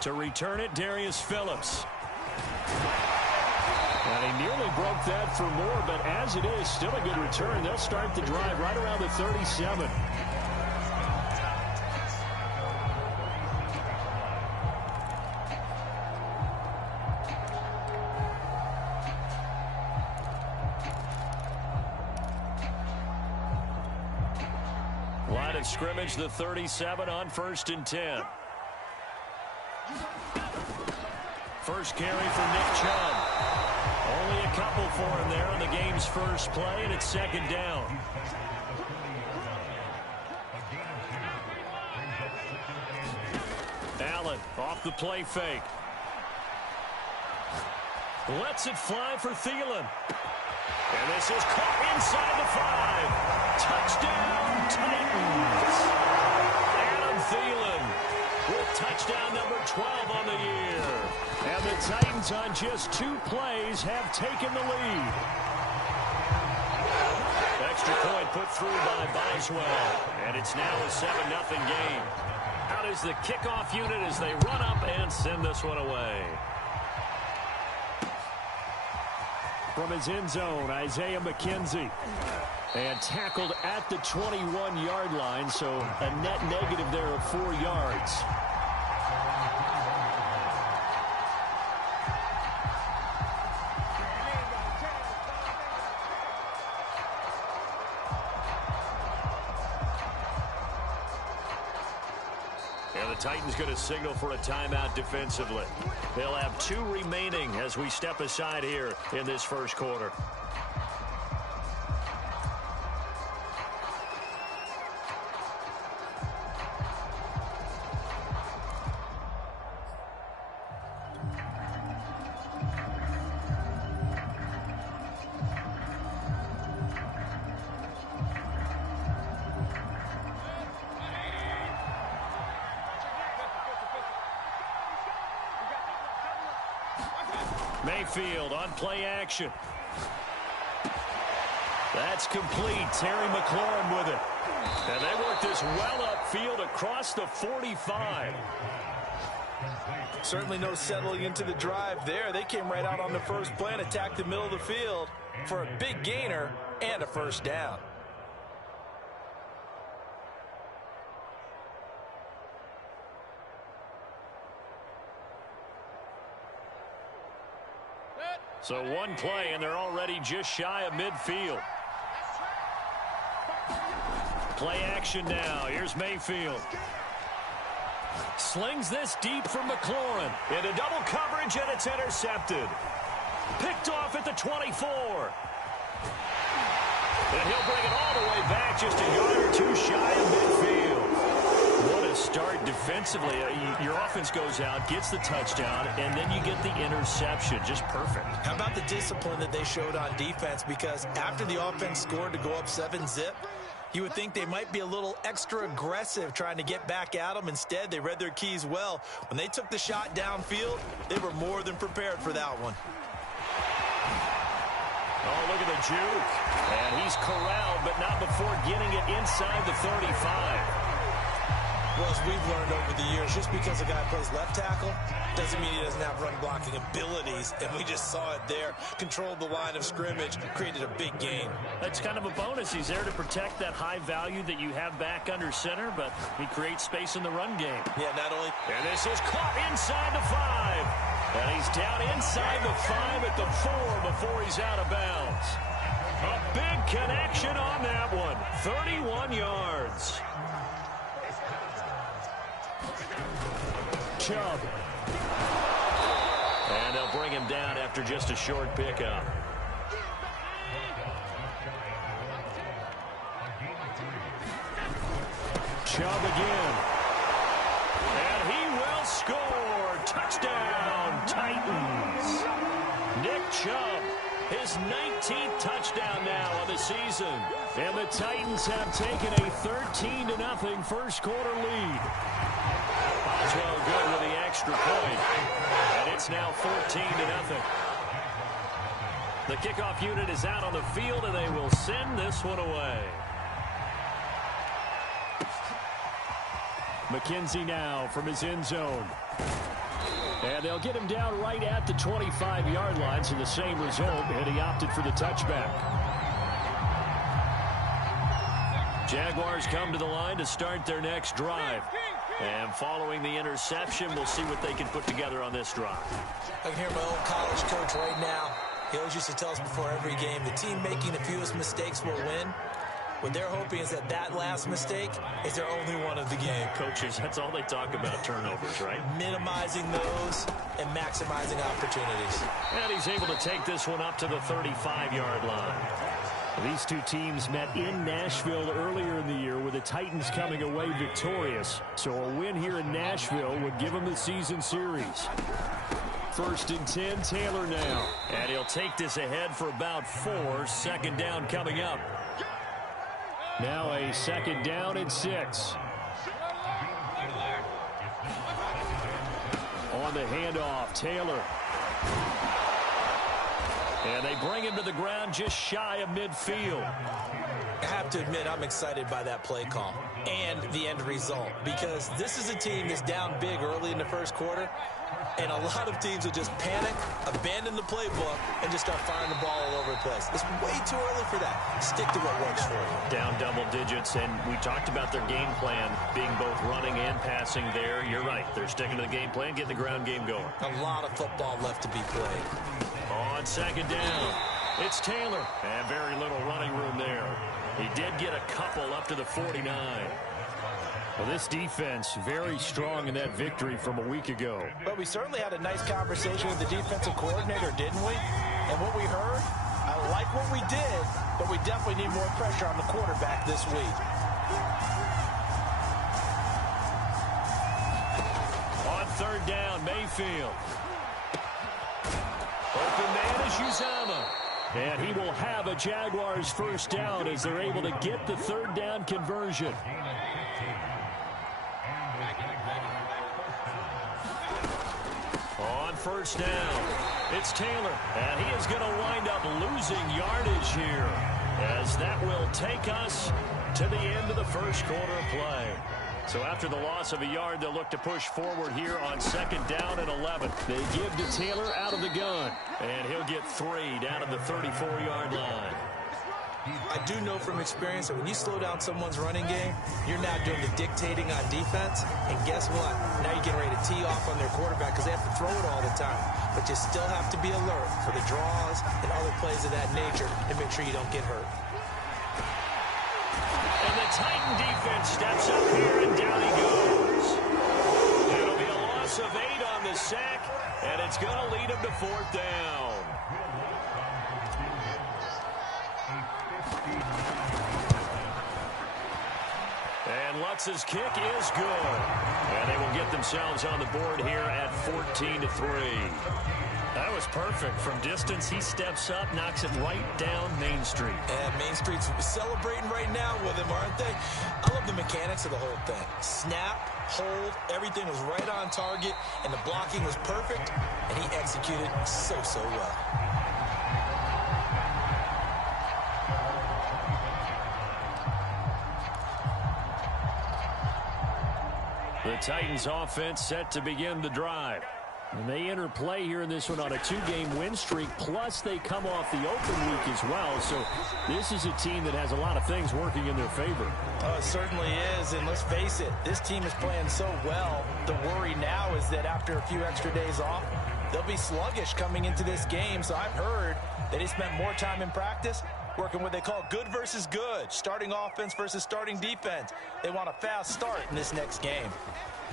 To return it, Darius Phillips. And he nearly broke that for more, but as it is, still a good return. They'll start the drive right around the 37. Line of scrimmage, the 37 on 1st and 10. First carry for Nick Chubb. Only a couple for him there on the game's first play, and it's 2nd down. Allen off the play fake. Lets it fly for Thielen. And this is caught inside the 5. Touchdown, Titans. Adam Thielen with touchdown number 12 on the year. And the Titans on just 2 plays have taken the lead. Extra point put through by Boswell. And it's now a 7-0 game. Out is the kickoff unit as they run up and send this one away. From his end zone, Isaiah McKenzie. And tackled at the 21-yard line, so a net negative there of 4 yards. And the Titans going to signal for a timeout defensively. They'll have 2 remaining as we step aside here in this first quarter. Mayfield on play action. That's complete. Terry McLaurin with it. And they work this well upfield across the 45. Certainly no settling into the drive there. They came right out on the first play and attacked the middle of the field for a big gainer and a first down. So 1 play, and they're already just shy of midfield. Play action now. Here's Mayfield. Slings this deep from McLaurin. Into double coverage, and it's intercepted. Picked off at the 24. And he'll bring it all the way back, just a yard or 2 shy of midfield. What a start defensively. Your offense goes out, gets the touchdown, and then you get the interception. Just perfect. How about the discipline that they showed on defense? Because after the offense scored to go up 7-zip, you would think they might be a little extra aggressive trying to get back at them. Instead, they read their keys well. When they took the shot downfield, they were more than prepared for that one. Oh, look at the juke. And he's corralled, but not before getting it inside the 35. Well, as we've learned over the years, just because a guy plays left tackle doesn't mean he doesn't have run blocking abilities. And we just saw it there. Controlled the line of scrimmage, created a big gain. That's kind of a bonus. He's there to protect that high value that you have back under center, but he creates space in the run game. Yeah, not only. And this is caught inside the 5. And he's down inside the 5 at the 4 before he's out of bounds. A big connection on that one. 31 yards. Chubb. And they'll bring him down after just a short pickup. Chubb again. And he will score. Touchdown, Titans. Nick Chubb His 19th touchdown now on the season. And the Titans have taken a 13-0 first quarter lead. Boswell good with the extra point. And it's now 14-0. The kickoff unit is out on the field, and they will send this one away. McKenzie now from his end zone. And they'll get him down right at the 25-yard line, so the same result, and he opted for the touchback. Jaguars come to the line to start their next drive. And following the interception, we'll see what they can put together on this drive. I can hear my old college coach right now. He always used to tell us before every game, the team making the fewest mistakes will win. What they're hoping is that that last mistake is their only one of the game. Coaches, that's all they talk about, turnovers, right? Minimizing those and maximizing opportunities. And he's able to take this one up to the 35-yard line. These two teams met in Nashville earlier in the year, with the Titans coming away victorious. So a win here in Nashville would give them the season series. 1st and 10, Taylor now. And he'll take this ahead for about 4. Second down coming up. Now a 2nd down and 6. On the handoff, Taylor. And they bring him to the ground just shy of midfield. I have to admit, I'm excited by that play call and the end result, because this is a team that's down big early in the first quarter, and a lot of teams will just panic, abandon the playbook, and just start firing the ball all over the place. It's way too early for that. Stick to what works for you. Down double digits, and we talked about their game plan being both running and passing there. You're right. They're sticking to the game plan, getting the ground game going. A lot of football left to be played. On 2nd down, it's Taylor. And very little running room there. He did get a couple up to the 49. Well, this defense very strong in that victory from a week ago. But we certainly had a nice conversation with the defensive coordinator, didn't we? And what we heard, I like what we did, but we definitely need more pressure on the quarterback this week. On 3rd down, Mayfield. Open man is Uzama. And he will have a Jaguars first down as they're able to get the 3rd down conversion. On 1st down, it's Taylor. And he is going to wind up losing yardage here, as that will take us to the end of the first quarter of play. So after the loss of a yard, they'll look to push forward here on 2nd down and 11. They give to Taylor out of the gun, and he'll get 3 down to the 34-yard line. I do know from experience that when you slow down someone's running game, you're now doing the dictating on defense. And guess what? Now you're getting ready to tee off on their quarterback because they have to throw it all the time. But you still have to be alert for the draws and other plays of that nature and make sure you don't get hurt. And the Titan defense steps up here, and down he goes. It'll be a loss of 8 on the sack, and it's going to lead him to 4th down. And Lutz's kick is good. And they will get themselves on the board here at 14-3. That was perfect. From distance, he steps up, knocks it right down Main Street. And Main Street's celebrating right now with him, aren't they? I love the mechanics of the whole thing. Snap, hold, everything was right on target, and the blocking was perfect, and he executed so well. The Titans offense set to begin the drive. And they enter play here in this one on a 2-game win streak, plus they come off the open week as well. So this is a team that has a lot of things working in their favor. Oh, it certainly is, and let's face it, this team is playing so well. The worry now is that after a few extra days off, they'll be sluggish coming into this game. So I've heard that they spent more time in practice working what they call good versus good, starting offense versus starting defense. They want a fast start in this next game.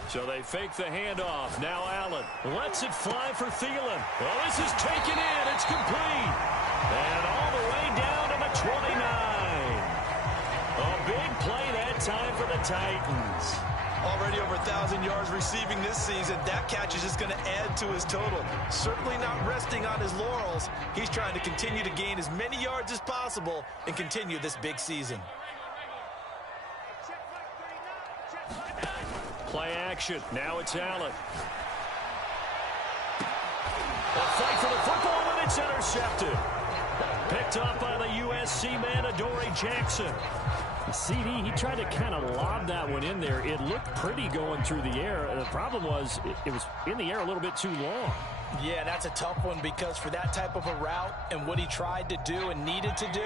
So they fake the handoff. Now Allen lets it fly for Thielen. Well, this is taken in. It's complete. And all the way down to the 29. A big play that time for the Titans. Already over 1,000 yards receiving this season. That catch is just going to add to his total. Certainly not resting on his laurels. He's trying to continue to gain as many yards as possible and continue this big season. Play action. Now it's Allen. A fight for the football, and it's intercepted. Picked up by the USC man, Adoree Jackson. CD, he tried to kind of lob that one in there. It looked pretty going through the air. The problem was it was in the air a little bit too long. Yeah, that's a tough one because for that type of a route and what he tried to do and needed to do,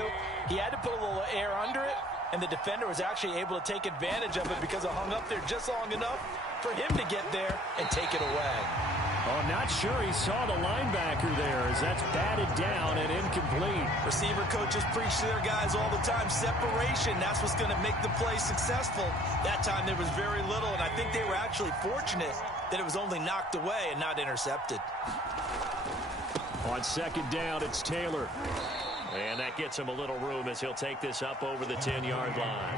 he had to put a little air under it, and the defender was actually able to take advantage of it because it hung up there just long enough for him to get there and take it away. Oh, I'm not sure he saw the linebacker there as that's batted down and incomplete. Receiver coaches preach to their guys all the time. Separation, that's what's going to make the play successful. That time there was very little, and I think they were actually fortunate that it was only knocked away and not intercepted. On second down, it's Taylor. And that gets him a little room as he'll take this up over the 10-yard line.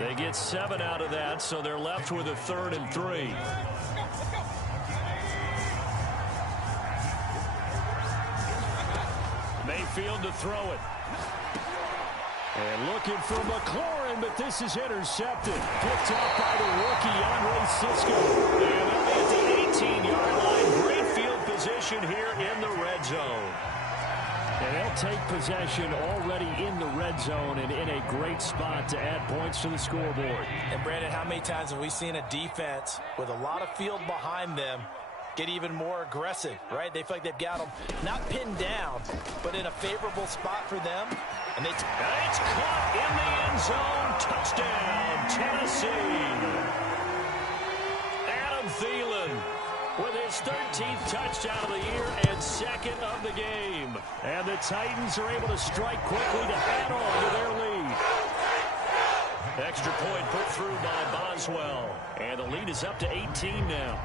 They get 7 out of that, so they're left with a 3rd and 3. Mayfield to throw it. And looking for McLaurin, but this is intercepted. Picked up by the rookie, Andre Cisco. And they'll be at the 18-yard line. Great field position here in the red zone. And they'll take possession already in the red zone and in a great spot to add points to the scoreboard. And, Brandon, how many times have we seen a defense with a lot of field behind them get even more aggressive, right? They feel like they've got them not pinned down, but in a favorable spot for them. And it's caught in the end zone. Touchdown, Tennessee. Adam Thielen with his 13th touchdown of the year and 2nd of the game. And the Titans are able to strike quickly to add on to their lead. Extra point put through by Boswell. And the lead is up to 18 now.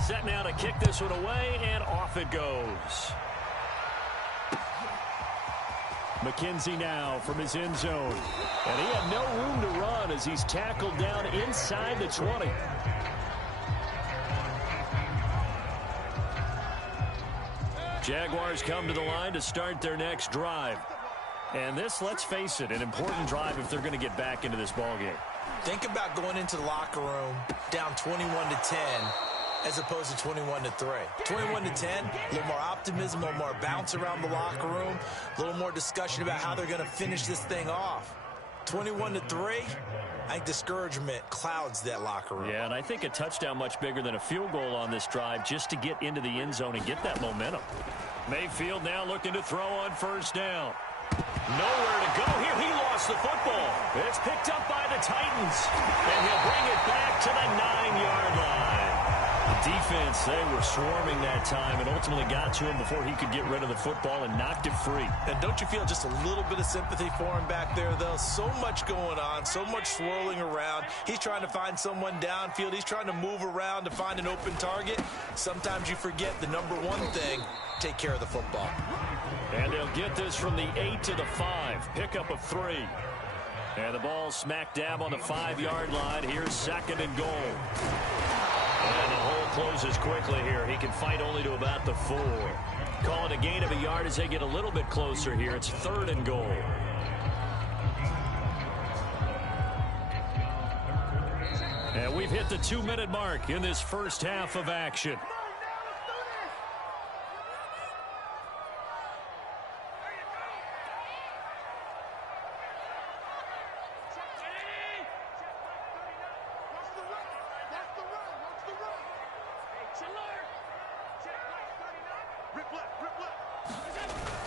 Set now to kick this one away, and off it goes. McKenzie now from his end zone. And he had no room to run as he's tackled down inside the 20. Jaguars come to the line to start their next drive. And this, let's face it, an important drive if they're going to get back into this ballgame. Think about going into the locker room down 21-10 as opposed to 21-3. 21-10, a little more optimism, a little more bounce around the locker room, a little more discussion about how they're going to finish this thing off. 21-3, I think discouragement clouds that locker room. Yeah, and I think a touchdown much bigger than a field goal on this drive just to get into the end zone and get that momentum. Mayfield now looking to throw on first down. Nowhere to go here. He lost the football. It's picked up by the Titans, and he'll bring it back to the 9-yard line. The defense, they were swarming that time and ultimately got to him before he could get rid of the football and knocked it free. And don't you feel just a little bit of sympathy for him back there, though? So much going on, so much swirling around. He's trying to find someone downfield. He's trying to move around to find an open target. Sometimes you forget the number one thing, take care of the football. And they'll get this from the 8 to the 5. Pickup of 3. And the ball smack dab on the 5-yard line. Here's 2nd and goal. And the hole closes quickly here. He can fight only to about the 4. Call it a gain of a yard as they get a little bit closer here. It's 3rd and goal. And we've hit the 2-minute mark in this first half of action.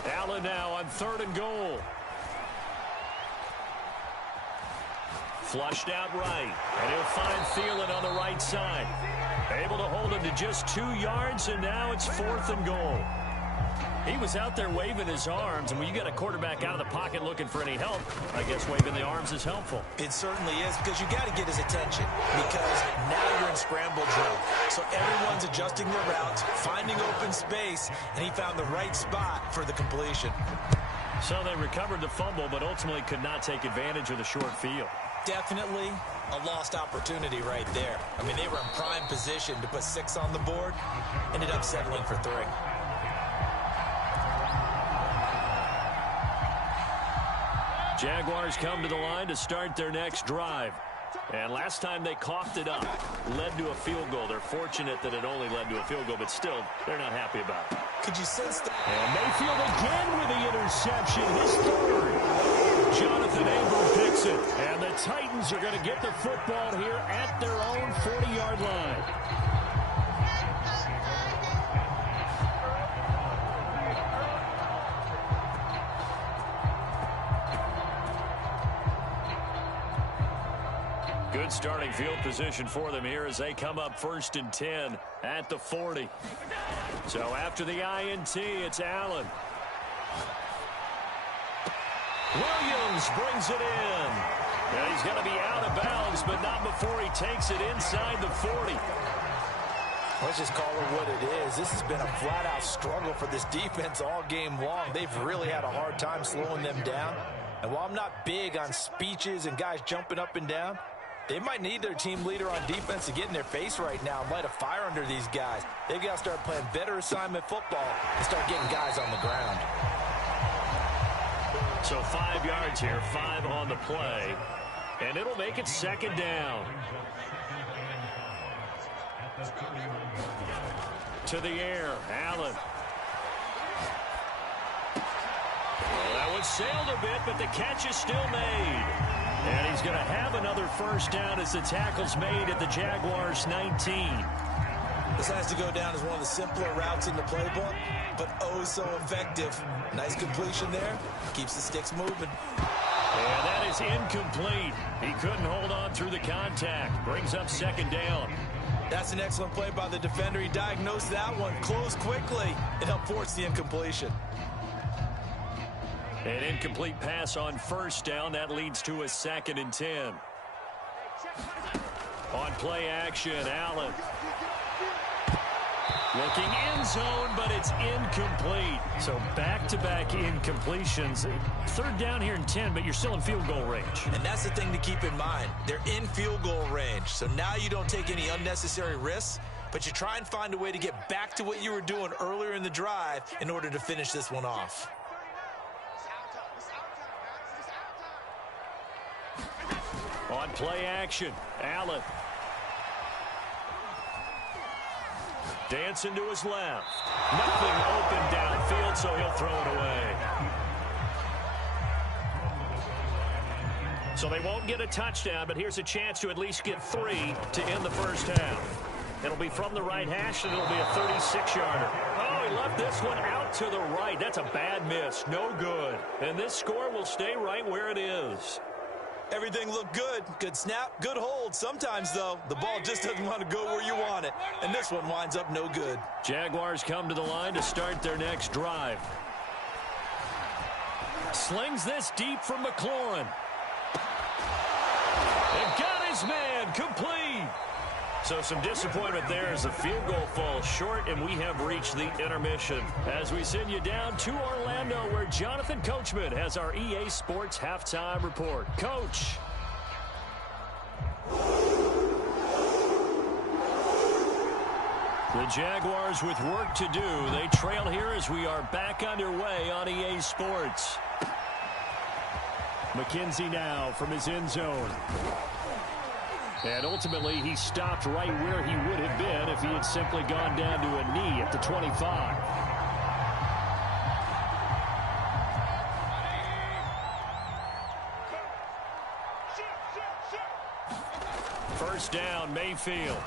Allen now on 3rd and goal. Flushed out right, and he'll find Thielen on the right side. Able to hold him to just 2 yards, and now it's 4th and goal. He was out there waving his arms, and when you got a quarterback out of the pocket looking for any help, I guess waving the arms is helpful. It certainly is, because you got to get his attention, because now you're in scramble drill. So everyone's adjusting their routes, finding open space, and he found the right spot for the completion. So they recovered the fumble, but ultimately could not take advantage of the short field. Definitely a lost opportunity right there. I mean, they were in prime position to put 6 on the board. Ended up settling for 3. Jaguars come to the line to start their next drive. And last time they coughed it up, led to a field goal. They're fortunate that it only led to a field goal, but still, they're not happy about it. Could you sense that? And Mayfield again with the interception, his 3rd. Jonathan Abram picks it. And the Titans are going to get the football here at their own 40-yard line. Good starting field position for them here as they come up 1st and 10 at the 40. So after the INT, it's Allen. Williams brings it in. And he's going to be out of bounds, but not before he takes it inside the 40. Let's just call it what it is. This has been a flat-out struggle for this defense all game long. They've really had a hard time slowing them down. And while I'm not big on speeches and guys jumping up and down, they might need their team leader on defense to get in their face right now and light a fire under these guys. They've got to start playing better assignment football and start getting guys on the ground. So 5 yards here, 5 on the play. And it'll make it 2nd down. To the air, Allen. Well, that one sailed a bit, but the catch is still made. And he's going to have another 1st down as the tackle's made at the Jaguars' 19. This has to go down as one of the simpler routes in the playbook, but oh so effective. Nice completion there. Keeps the sticks moving. And that is incomplete. He couldn't hold on through the contact. Brings up 2nd down. That's an excellent play by the defender. He diagnosed that one, closed quickly, and helped force the incompletion. An incomplete pass on 1st down. That leads to a 2nd and 10. On play action, Allen. Looking end zone, but it's incomplete. So back-to-back incompletions. 3rd down here and 10, but you're still in field goal range. And that's the thing to keep in mind. They're in field goal range. So now you don't take any unnecessary risks, but you try and find a way to get back to what you were doing earlier in the drive in order to finish this one off. On play action, Allen. Dancing to his left. Nothing open downfield, so he'll throw it away. So they won't get a touchdown, but here's a chance to at least get 3 to end the 1st half. It'll be from the right hash, and it'll be a 36-yarder. Oh, he left this one out to the right. That's a bad miss. No good. And this score will stay right where it is. Everything looked good. Good snap, good hold. Sometimes, though, the ball just doesn't want to go where you want it. And this one winds up no good. Jaguars come to the line to start their next drive. Slings this deep from McLaurin. And got his man, complete. So some disappointment there as the field goal falls short, and we have reached the intermission. As we send you down to Orlando, where Jonathan Coachman has our EA Sports Halftime Report. Coach. The Jaguars with work to do. They trail here as we are back underway on EA Sports. McKenzie now from his end zone. And ultimately, he stopped right where he would have been if he had simply gone down to a knee at the 25. First down, Mayfield.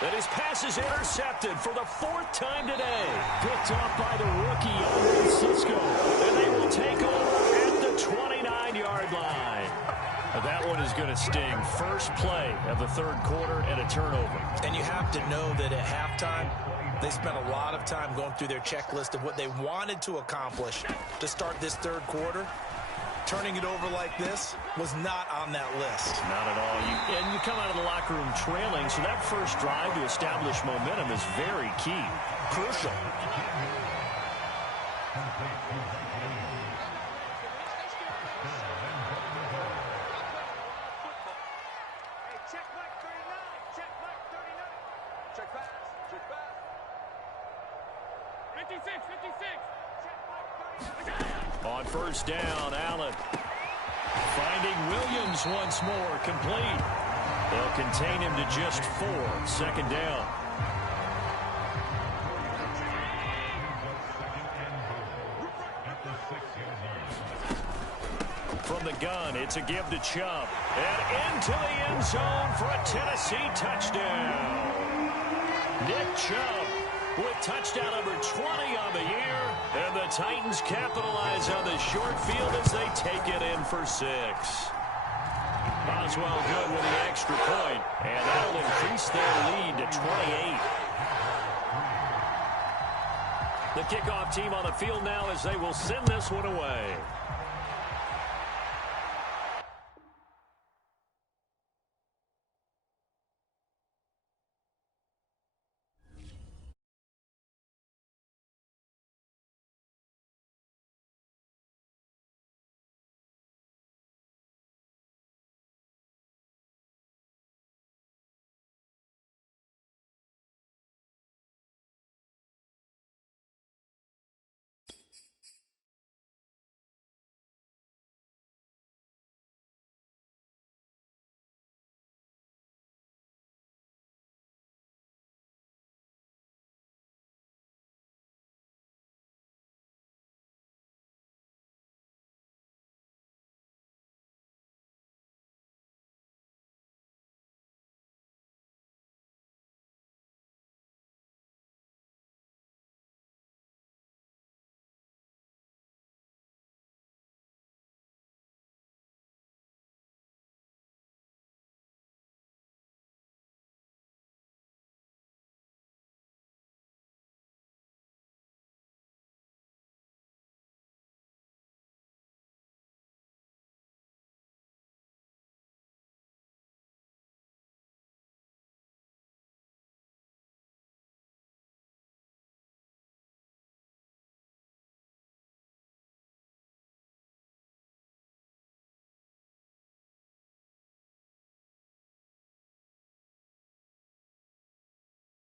And his pass is intercepted for the 4th time today. Picked off by the rookie, Andre Cisco. And they will take over at the 29-yard line. That one is going to sting. First play of the 3rd quarter and a turnover. And you have to know that at halftime, they spent a lot of time going through their checklist of what they wanted to accomplish to start this 3rd quarter. Turning it over like this was not on that list. Not at all. And you come out of the locker room trailing, so that first drive to establish momentum is very key. Crucial. Check back. Check back. 56. On first down, Allen. Finding Williams once more, complete. They'll contain him to just 4. Second down. From the gun, it's a give to Chubb. And into the end zone for a Tennessee touchdown. Nick Chubb with touchdown number 20 on the year. And the Titans capitalize on the short field as they take it in for 6. Boswell good with the extra point, and that'll increase their lead to 28. The kickoff team on the field now as they will send this one away.